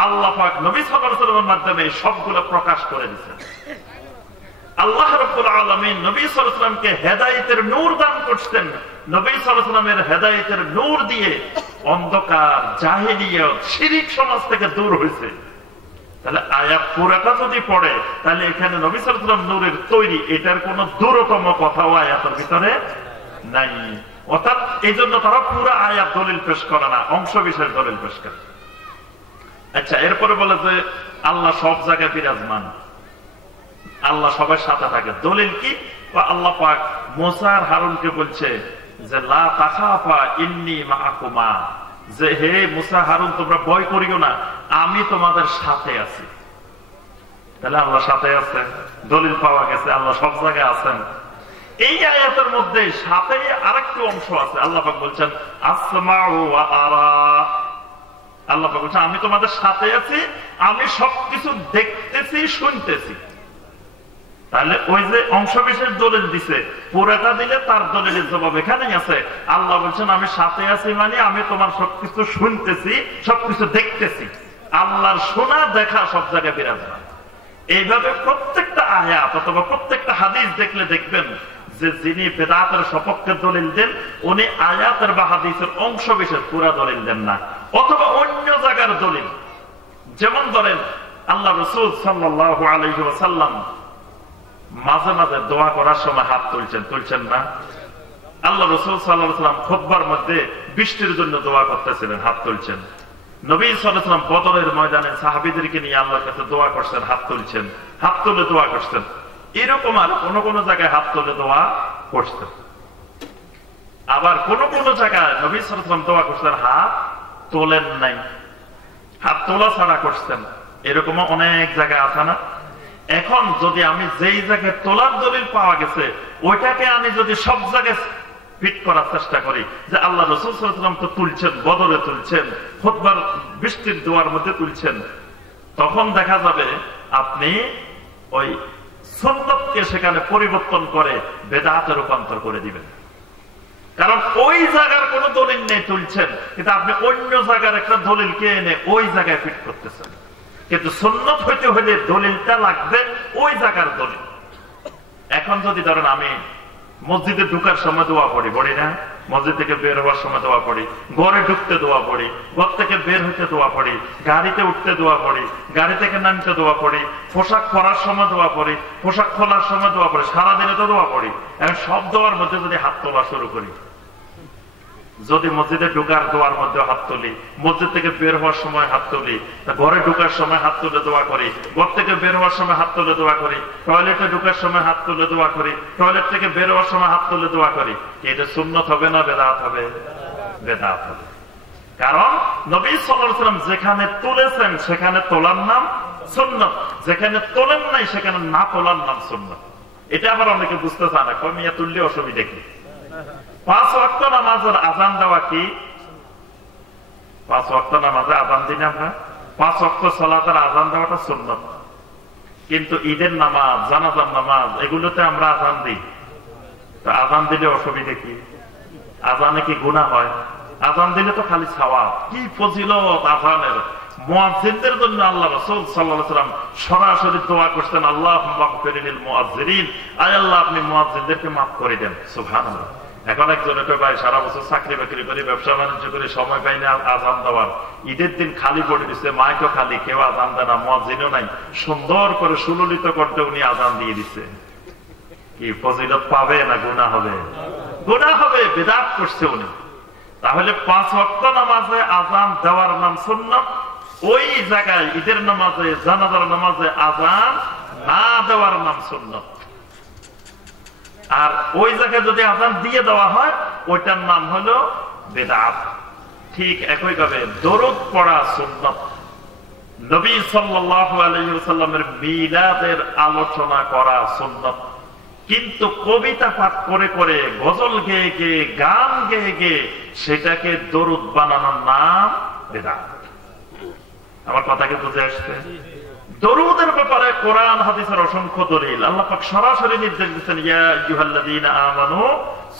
আল্লাহ পাক নবী সাল্লাল্লাহু আলাইহি ওয়াসাল্লামের মাধ্যমে সবগুলো প্রকাশ করে দিয়েছেন। আল্লাহ রাব্বুল আলামিন নবী সাল্লাল্লাহু আলাইহি ওয়াসাল্লামকে হেদায়েতের নূর দান করতেন। নবী সাল্লাল্লাহু আলাইহি ওয়াসাল্লামের হেদায়েতের নূর দিয়ে অন্ধকার, জাহেলিয়ত, শিরক সমাজ থেকে দূর হয়েছে। তাহলে আয়াত পুরাটা যদি পড়ে, তাহলে এখানে নবী সাল্লাল্লাহু আলাইহি ওয়াসাল্লাম নূরের তৈরি, এটার কোন দূরতম কথাও আয়াতের ভিতরে নাই। অর্থাৎ এই জন্য তারা পুরো আয়াত দলিল পেশ করে না, অংশ বিশেষ দলিল পেশ করে। আচ্ছা, এরপরে বলে যে আল্লাহ সব জায়গায় বিরাজমান, আল্লাহ সবার সাথে থাকে। দলিল কি? আল্লাহ পাক মুসা আর হারুনকে বলছে যে লা তাখাফা ইন্নী মাআকুমা, যে হে মুসা হারুন, তোমরা ভয় করিও না, আমি তোমাদের সাথে আছি। তাহলে আল্লাহ সাথে আছে, দলিল পাওয়া গেছে, আল্লাহ সব জায়গায় আছেন। এই আয়াতের মধ্যে সাথে আরেকটু অংশ আছে। আল্লাহ পাক বলছেন আসমাউ ওয়া আরা, আল্লাহ পাক বলছেন আমি তোমাদের সাথে আছি, আমি সবকিছু দেখতেছি, শুনতেছি। তাহলে ওই যে অংশ বিশেষ দলিল দিছে, পুরাটা দিলে তার দলিলের জবাব এখানেই আছে। আল্লাহ বলছেন আমি সাথে আছি, মানে আমি তোমার সবকিছু শুনতেছি, সবকিছু দেখতেছি। আল্লাহর শোনা দেখা সব জায়গায় বিরাজমান। এইভাবে প্রত্যেকটা আয়াত অথবা প্রত্যেকটা হাদিস দেখলে দেখবেন যে যিনি বেদাতের সপক্ষে দলিল দেন উনি আয়াতের বা হাদিসের অংশ বিশেষ পুরা দলিল দেন না, অথবা অন্য জায়গার দলিল। যেমন ধরেন আল্লাহ রাসূল সাল্লাল্লাহু আলাইহি ওয়াসাল্লাম মাঝে মাঝে দোয়া করার সময় হাত তুলছেন না? আল্লাহ রাসূল সাল্লাল্লাহু আলাইহি ওয়াসাল্লাম খুতবার মধ্যে বৃষ্টির জন্য দোয়া করতেছিলেন, হাত তুলছেন। নবী সাল্লাল্লাহু আলাইহি ওয়াসাল্লাম বদরের ময়দানে সাহাবীদেরকে নিয়ে আল্লাহর কাছে দোয়া করছেন, হাত তুলছেন, হাত তুলে দোয়া করছেন। এরকম আর কোন জায়গায় হাত তুলে দোয়া করছেন। আবার কোন জায়গায় নবী সাল্লাল্লাহু আলাইহি ওয়াসাল্লাম দোয়া করছেন, হাত তোলেন নাই, হাত তোলা ছাড়া করছেন। এরকম অনেক জায়গায় আছে না? এখন যদি আমি যেই জায়গায় তোলার দলিল পাওয়া গেছে ওইটাকে আমি যদি সব জায়গায় ফিট করার চেষ্টা করি যে আল্লাহ রাসূল সাল্লাল্লাহু আলাইহি ওয়াসাল্লাম তো তুলছেন, বদরে তুলছেন, খুতবার বৃষ্টির দোয়ার মধ্যে তুলছেন, তখন দেখা যাবে আপনি ওই সুন্নতকে সেখানে পরিবর্তন করে বেদাতে রূপান্তর করে দিবেন। কারণ ওই জায়গার কোন দলিল নেই তুলছেন, কিন্তু আপনি অন্য জায়গার একটা দলিলকে এনে ওই জায়গায় ফিট করতেছেন। কিন্তু সুন্নত হইতে হলে দলিলটা লাগবে ওই জায়গার দলিল। এখন যদি ধরেন আমি মসজিদে ঢুকার সময় দোয়া পড়ি না, মসজিদ থেকে বের হওয়ার সময় দোয়া পড়ি, ঘরে ঢুকতে দোয়া পড়ি, ঘর থেকে বের হইতে দোয়া পড়ি, গাড়িতে উঠতে দোয়া পড়ি, গাড়ি থেকে নামতে দোয়া পড়ি, পোশাক পরার সময় দোয়া পড়ি, পোশাক খোলার সময় দোয়া পড়ি, সারাদিনে তো দোয়া পড়ি। এখন সব দোয়ার মধ্যে যদি হাত তোলা শুরু করি, যদি মসজিদে ঢুকার দোয়ার মধ্যে হাত তুলি, মসজিদ থেকে বের হওয়ার সময় হাত তুলি, ঘরে ঢুকার সময় হাত তুলে দোয়া করি, ঘর থেকে বের হওয়ার সময় হাত তুলে দোয়া করি, টয়লেটে ঢুকার সময় হাত তুলে দোয়া করি, টয়লেট থেকে বের হওয়ার সময় হাত তুলে দোয়া করি, এটা সুন্নত হবে না বেদাত হবে? বেদাত হবে। কারণ নবী সাল্লাল্লাহু আলাইহি ওয়াসাল্লাম যেখানে তুলেছেন সেখানে তোলার নাম সুন্নত, যেখানে তোলেন নাই সেখানে না তোলার নাম সুন্নত। এটা আবার অনেকে বুঝতে চায় না, কমিয়া তুললে অসুবিধা কি? 5 ওয়াক্ত নামাজের আযান দেওয়া কি? 5 ওয়াক্ত নামাজে আযান দিই না আমরা? 5 ওয়াক্ত সালাতের আযান দেওয়াটা সুন্নাত। কিন্তু ঈদের নামাজ, জানাজার নামাজ এগুলোতে আমরা আযান দিই। তো আযান দিলে অসুবিধা কি? আযানে কি গুনাহ হয়? আযান দিলে তো খালি সওয়াব। কি ফজিলত আযানের! মুয়াজ্জিনদের জন্য আল্লাহ রাসূল সাল্লাল্লাহু আলাইহি ওয়াসাল্লাম সরাসরি দোয়া করতেন, আল্লাহুম্মা গফিরিল মুয়াজ্জিরিন, আয় আল্লাহ আপনি মুয়াজ্জিনদেরকে মাফ করে দেন। সুবহানাল্লাহ। এখন একজনে কয় ভাই সারা বছর চাকরি বাকরি করে ব্যবসা বাণিজ্য করে সময় পাই না আযান দেওয়ার, ঈদের দিন খালি পড়ে দিচ্ছে, মাইকও খালি, কেউ আযান দেয় না, মুয়াজ্জিনও নাই, সুন্দর করে সুললিত করতে উনি আযান দিয়ে দিচ্ছে। কি ফজিলত পাবে না গুনাহ হবে? গুনাহ হবে, বিদআত করছে উনি। তাহলে 5 ওয়াক্ত নামাজে আযান দেওয়ার নাম সুন্নাত, ওই জায়গায় ঈদের নামাজে, জানাজার নামাজে আযান না দেওয়ার নাম সুন্নাত। আর ওই জায়গায় যদি আযান দিয়ে দেওয়া হয় ওইটার নাম হলো বিদআত। ঠিক একইভাবে দরুদ পড়া সুন্নাত। নবী সাল্লাল্লাহু আলাইহি ওয়াসাল্লামের মিলাদের আলোচনা করা সুন্নাত। কিন্তু কবিতা পাঠ করে করে, গজল গেয়ে গেয়ে, গান গেয়ে গেয়ে সেটাকে দরুদ বানানোর নাম বিদআত। আমার কথা কি বুঝে আসছে? দরুদের ব্যাপারে কোরআন হাদিসের অসংখ্য দলিল। আল্লাহ পাক সরাসরি নির্দেশ দিয়েছেন, ইয়া আইয়ুহাল্লাযীনা আমানু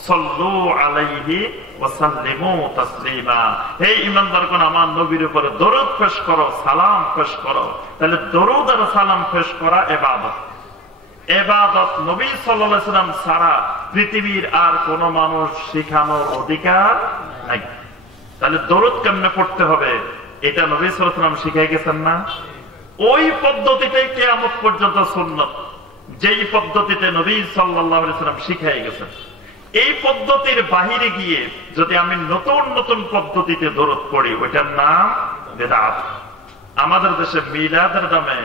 সাল্লু আলাইহি ওয়া সাল্লিমু তাসলিমা। হে ঈমানদারগণ, আমার নবীর উপরে দরুদ পেশ করো, সালাম পেশ করো। তাহলে দরুদ আর সালাম পেশ করা ইবাদত। ইবাদত নবী সাল্লাল্লাহু আলাইহি ওয়াসাল্লাম ছাড়া পৃথিবীর আর কোন মানুষ শেখানোর অধিকার নাই। তাহলে দরুদ কেমনে পড়তে হবে এটা নবী সাল্লাল্লাহু আলাইহি ওয়াসাল্লাম শিখাই গেছেন না? ওই পদ্ধতিতে কিয়ামত পর্যন্ত সুন্নাত, যেই পদ্ধতিতে নবী সাল্লাল্লাহু আলাইহি ওয়াসাল্লাম শিখাই গেছেন। এই পদ্ধতির বাহিরে গিয়ে যদি আমি নতুন নতুন পদ্ধতিতে দরুদ পড়ি ওইটার নাম বিদআত। আমাদের দেশে মিলাদের নামে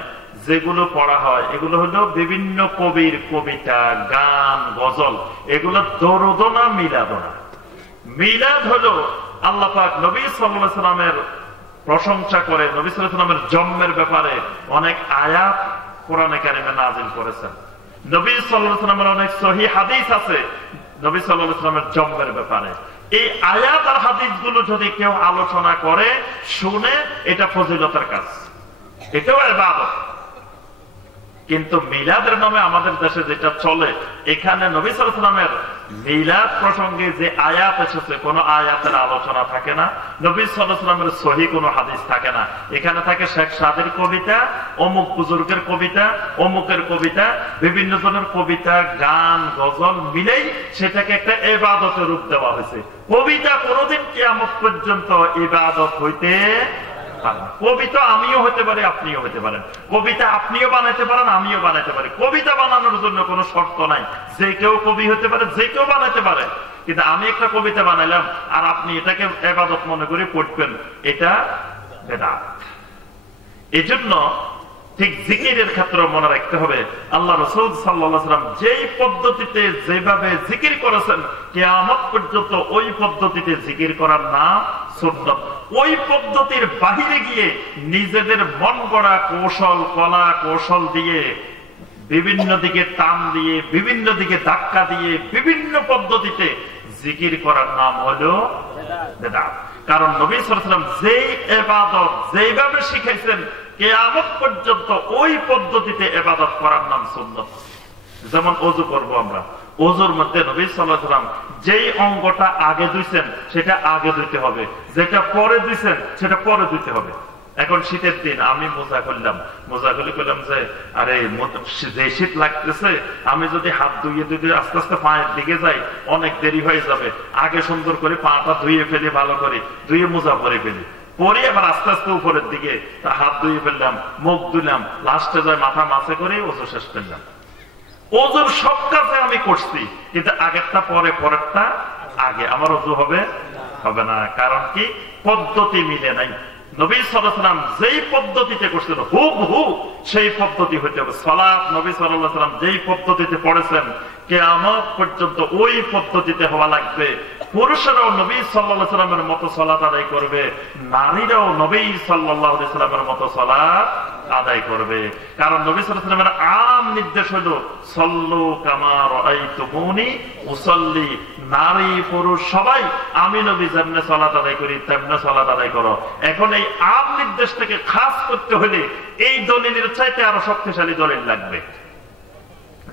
যেগুলো পড়া হয় এগুলো হলো বিভিন্ন কবির কবিতা, গান, গজল, এগুলো দরুদ না মিলাদ না। মিলাদ হলো আল্লাহ পাক নবী সাল্লাল্লাহু আলাইহি ওয়াসাল্লামের প্রশংসা করে, নবী সাল্লাল্লাহু আলাইহি ওয়াসাল্লামের জন্মের ব্যাপারে অনেক আয়াত কোরআনে কারিমে নাযিল করেছেন। নবী সাল্লাল্লাহু আলাইহি ওয়াসাল্লামের অনেক সহিহ হাদিস আছে নবী সাল্লাল্লাহু আলাইহি ওয়াসাল্লামের জন্মের ব্যাপারে। এই আয়াত আর হাদিসগুলো যদি কেউ আলোচনা করে, শুনে, এটা ফজিলতের কাজ, এটাও ইবাদত। কিন্তু মিলাদের নামে আমাদের দেশে যেটা চলে, এখানে নবী সাল্লাল্লাহু আলাইহি ওয়াসাল্লামের মিলাদ প্রসঙ্গে যে আয়াত এসেছে কোন আয়াতের আলোচনা থাকে না, নবী সাল্লাল্লাহু আলাইহি ওয়াসাল্লামের সহিহ কোনো হাদিস থাকে না। এখানে থাকে শেখ সাদের কবিতা, অমুক বুজুর্গের কবিতা, অমুকের কবিতা, বিভিন্ন জনের কবিতা, গান, গজল মিলেই সেটাকে একটা ইবাদতের রূপ দেওয়া হয়েছে। কবিতা কোনদিন কিয়ামত পর্যন্ত ইবাদত হইতে পারে না। কবিতা আমিও হতে পারি, আপনিও হতে পারেন। কবিতা আপনিও বানাইতে পারেন, আমিও বানাইতে পারি। কবিতা বানানোর জন্য কোনো শর্ত নাই। যে কেউ কবি হতে পারে, যে কেউ বানাইতে পারে। কিন্তু আমি একটা কবিতা বানাইলাম আর আপনি এটাকে ইবাদত মনে করে পড়বেন, এটা বেদাত। এই জন্য ঠিক জিকিরের ক্ষেত্রে মনে রাখতে হবে, আল্লাহ রাসূল সাল্লাল্লাহু আলাইহি ওয়াসাল্লাম যেই পদ্ধতিতে যেভাবে জিকির করেছেন কিয়ামত পর্যন্ত ওই পদ্ধতিতে জিকির করার নাম সুন্নাত। ওই পদ্ধতির বাহিরে গিয়ে নিজেদের মন গড়া কৌশল, কলা কৌশল দিয়ে বিভিন্ন দিকে টান দিয়ে, বিভিন্ন দিকে ধাক্কা দিয়ে, বিভিন্ন পদ্ধতিতে জিকির করার নাম হলো বেদাত। কারণ নবী সাল্লাল্লাহু আলাইহি ওয়াসাল্লাম যেই ইবাদত যেভাবে শিখাইছেন কিয়ামত পর্যন্ত ওই পদ্ধতিতে ইবাদত করার নাম সুন্নাত। যেমন ওযু করব আমরা, ওযুর মধ্যে নবী সাল্লাল্লাহু আলাইহি ওয়াসাল্লাম যেই অঙ্গটা আগে ধুইছেন সেটা আগে ধুইতে হবে, যেটা পরে ধুইছেন সেটা পরে ধুইতে হবে। এখন শীতের দিন আমি মোজা করলাম, মোজা খুলে করলাম যে আরে যে শীত লাগতেছে, আমি যদি হাত ধুয়ে ধুয়ে আস্তে আস্তে পায়ের দিকে যাই অনেক দেরি হয়ে যাবে। আগে সুন্দর করে পাটা ধুয়ে ফেলি, ভালো করে ধুয়ে মোজা পরে ফেলি, পরে আবার আস্তে আস্তে উপরের দিকে হাত ধুয়ে ফেললাম, মুখ ধুলাম, লাস্টে যায় মাথা মাছে করে ওযু শেষ করলাম। ওযুর সব কাজে আমি করছি, কিন্তু আগেরটা পরে, পরেরটা আগে। আমার ওযু হবে না। কারণ কি? পদ্ধতি মিলে নাই। নবী সাল্লাল্লাহু আলাইহি ওয়াসাল্লাম যেই পদ্ধতিতে করছেন হুবহু সেই পদ্ধতি হইতে হবে। সালাত নবী সাল্লাল্লাহু আলাইহি ওয়াসাল্লাম যেই পদ্ধতিতে পড়েছেন কিয়ামত পর্যন্ত ওই পদ্ধতিতে হওয়া লাগবে। পুরুষেরাও নবী সাল্লাল্লাহু আলাইহি ওয়াসাল্লামের মতো সালাত আদায় করবে, নারীরাও নবী সাল্লাল্লাহু আলাইহি ওয়াসাল্লামের মতো সালাত আদায় করবে। কারণ নবী সাল্লাল্লাহু আলাইহি ওয়াসাল্লামের আম নির্দেশ হলো সল্লু কামা রাআইতুমুনি উসাল্লি। নারী পুরুষ সবাই আমি নবী যেমনে সালাত আদায় করি তেমনে সালাত আদায় করো। এখন এই আম নির্দেশ থেকে খাস করতে হলে এই দলিলের চাইতে আরো শক্তিশালী দলিল লাগবে।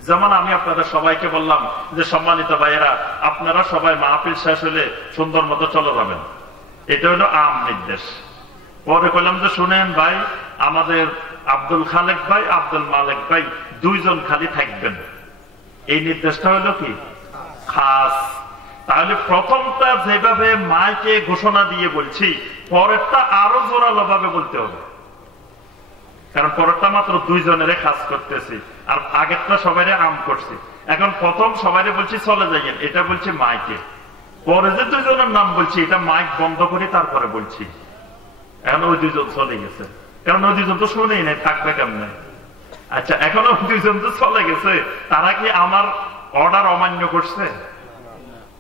যেমন আমি আপনাদের সবাইকে বললাম যে সম্মানিত ভাইয়েরা, আপনারা সবাই মাহফিল শেষ হলে সুন্দর মতো চলে যাবেন, এটা হলো আম নির্দেশ। পরে বললাম যে শুনেন ভাই, আমাদের আব্দুল খালেক ভাই, আব্দুল মালেক ভাই দুইজন খালি থাকবেন, এই নির্দেশটা হলো কি খাস। তাহলে প্রথমটা যেভাবে মাইকে ঘোষণা দিয়ে বলছি, পরেরটা আরো জোরালো ভাবে বলতে হবে। কারণ পরেরটা মাত্র দুইজনের খাস করতেছি, আর আগেরটা সবাই আম করছি। এখন প্রথম সবাই বলছি চলে যাইয়েন, এটা বলছি মাইকে। পরে যে দুইজনের নাম বলছি এটা মাইক বন্ধ করে তারপরে বলছি। এখন ওই দুইজন চলে গেছে, কারণ ওই দুইজন তো শুনেই নাই, থাকবে কেমনে? আচ্ছা, এখন ওই দুইজন তো চলে গেছে, তারা কি আমার অর্ডার অমান্য করছে?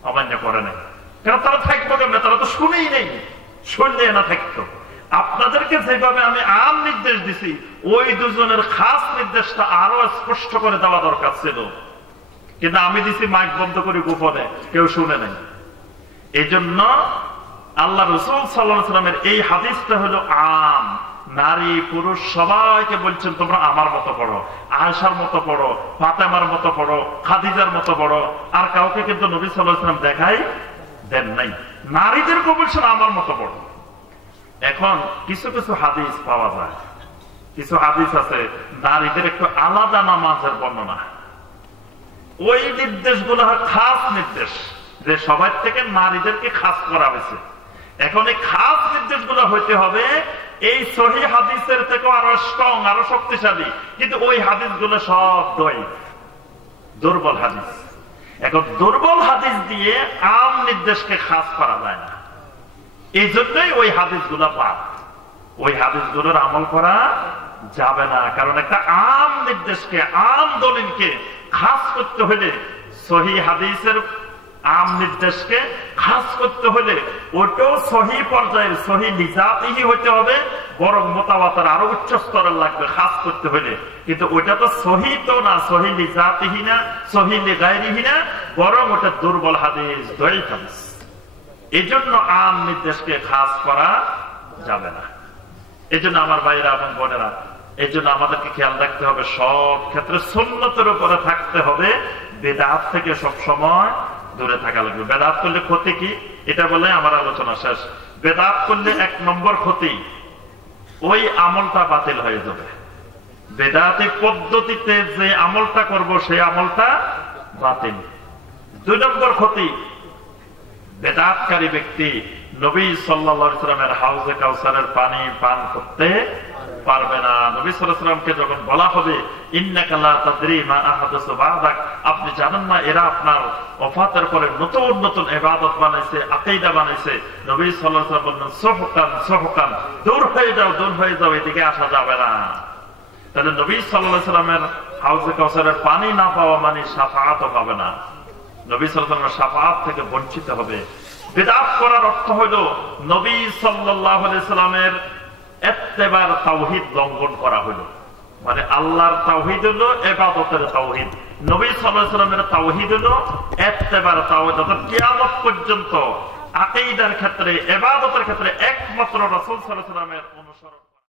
অমান্য করে নাই। কারণ তারা থাকবো কেমনে? তারা তো শুনেই নেই, শুনলে না থাকতো। আপনাদেরকে যেভাবে আমি আম নির্দেশ দিছি, ওই দুজনের খাস নির্দেশটা আরো স্পষ্ট করে দেওয়া দরকার ছিল, কিন্তু আমি দিছি মাইক বন্ধ করে গোপনে, কেউ শুনে নাই। এই জন্য আল্লাহ রাসূল সাল্লাল্লাহু আলাইহি ওয়াসাল্লামের এই হাদিসটা হলো আম। নারী পুরুষ সবাইকে বলছেন তোমরা আমার মতো পড়ো, আয়েশার মতো পড়ো, ফাতেমার মতো পড়ো, খাদিজার মতো পড়ো। আর কাউকে কিন্তু নবী সাল্লাল্লাহু আলাইহি ওয়াসাল্লাম দেখাই দেন নাই। নারীদেরকে বলছেন আমার মতো পড়ো। এখন কিছু কিছু হাদিস পাওয়া যায়, কিছু হাদিস আছে নারীদের একটু আলাদা নামাজের বর্ণনা। ওই নির্দেশগুলো খাস নির্দেশ, যে সবার থেকে নারীদেরকে খাস করা হয়েছে। এখন এই খাস নির্দেশগুলো হইতে হবে এই সহিহ হাদিসের থেকে আরো স্ট্রং, আরো শক্তিশালী। কিন্তু ওই হাদিসগুলো সব দুর্বল হাদিস। এখন দুর্বল হাদিস দিয়ে আম নির্দেশকে খাস করা যায় না, এই জন্যই ওই হাদিসগুলো বাদ। ওই হাদিসগুলোর আমল করা যাবে না। কারণ একটা আম নির্দেশকে, আম দলিলকে খাস করতে হলে, সহিহ হাদিসের আম নির্দেশকে খাস করতে হলে ওটাও সহি পর্যায়ের, সহি লিজাতিহি হইতে হবে, বরং মুতাওয়াতির আরো উচ্চ স্তরের লাগবে খাস করতে হলে। কিন্তু ওটা তো সহি তো না, সহি লিজাতিহি না, সহি লিগাইরিহি না, বরং ওটা দুর্বল হাদিস, দয়ীফ হাদিস। এই জন্য আম নির্দেশকে খাস করা যাবে না। এই জন্য আমার ভাইরা এবং বোনেরা, এই জন্য আমাদেরকে খেয়াল রাখতে হবে, সব ক্ষেত্রে সুন্নতের উপরে থাকতে হবে, বিদআত থেকে সব সময় দূরে থাকা লাগবে। বেদাত করলে ক্ষতি কি, এটা বলে আমার আলোচনা শেষ। বেদাত করলে 1 নম্বর ক্ষতি, ওই আমলটা বাতিল হয়ে যাবে। বেদাতি পদ্ধতিতে যে আমলটা করব সেই আমলটা বাতিল। 2 নম্বর ক্ষতি, বেদাতকারী ব্যক্তি নবী সাল্লাল্লাহু আলাইহি ওয়াসাল্লামের হাউজে কাউসারের পানি পান করতে পারবে না। নবী সাল্লাল্লাহু আলাইহি ওয়াসাল্লামকে যখন বলা হবে ইন্নাকা লা তাদরি মা আহাদাসু বা'দাক, আপনি জানেন না এরা আপনার ওফাতের পরে নতুন নতুন ইবাদত বানাইছে, আকীদা বানাইছে। নবী সাল্লাল্লাহু আলাইহি ওয়াসাল্লাম বললেন সুহকান সুহকান, দূর হয়ে যাও দূর হয়ে যাও, এদিকে আসা যাবে না। তাহলে নবী সাল্লাল্লাহু আলাইহি ওয়াসাল্লামের হাউজে কাউসারের পানি না পাওয়া মানে শাফাআতও পাবে না, নবী সাল্লাল্লাহু আলাইহি ওয়াসাল্লামের শাফাআত থেকে বঞ্চিত হবে। বিদআত করার অর্থ হলো নবী সাল্লাল্লাহু আলাইহি ওয়াসাল্লামের ইত্তেবার তাওহীদ লঙ্ঘন করা হলো। মানে আল্লাহর তাওহীদ হলো ইবাদতের তাওহীদ, নবী সাল্লাল্লাহু আলাইহি ওয়াসাল্লামের তাওহীদ হলো ইত্তেবার তাওহীদ। অর্থাৎ কিয়ামত পর্যন্ত আকীদার ক্ষেত্রে ইবাদতের ক্ষেত্রে একমাত্র রাসূল সাল্লাল্লাহু আলাইহি ওয়াসাল্লামের অনুসরণ।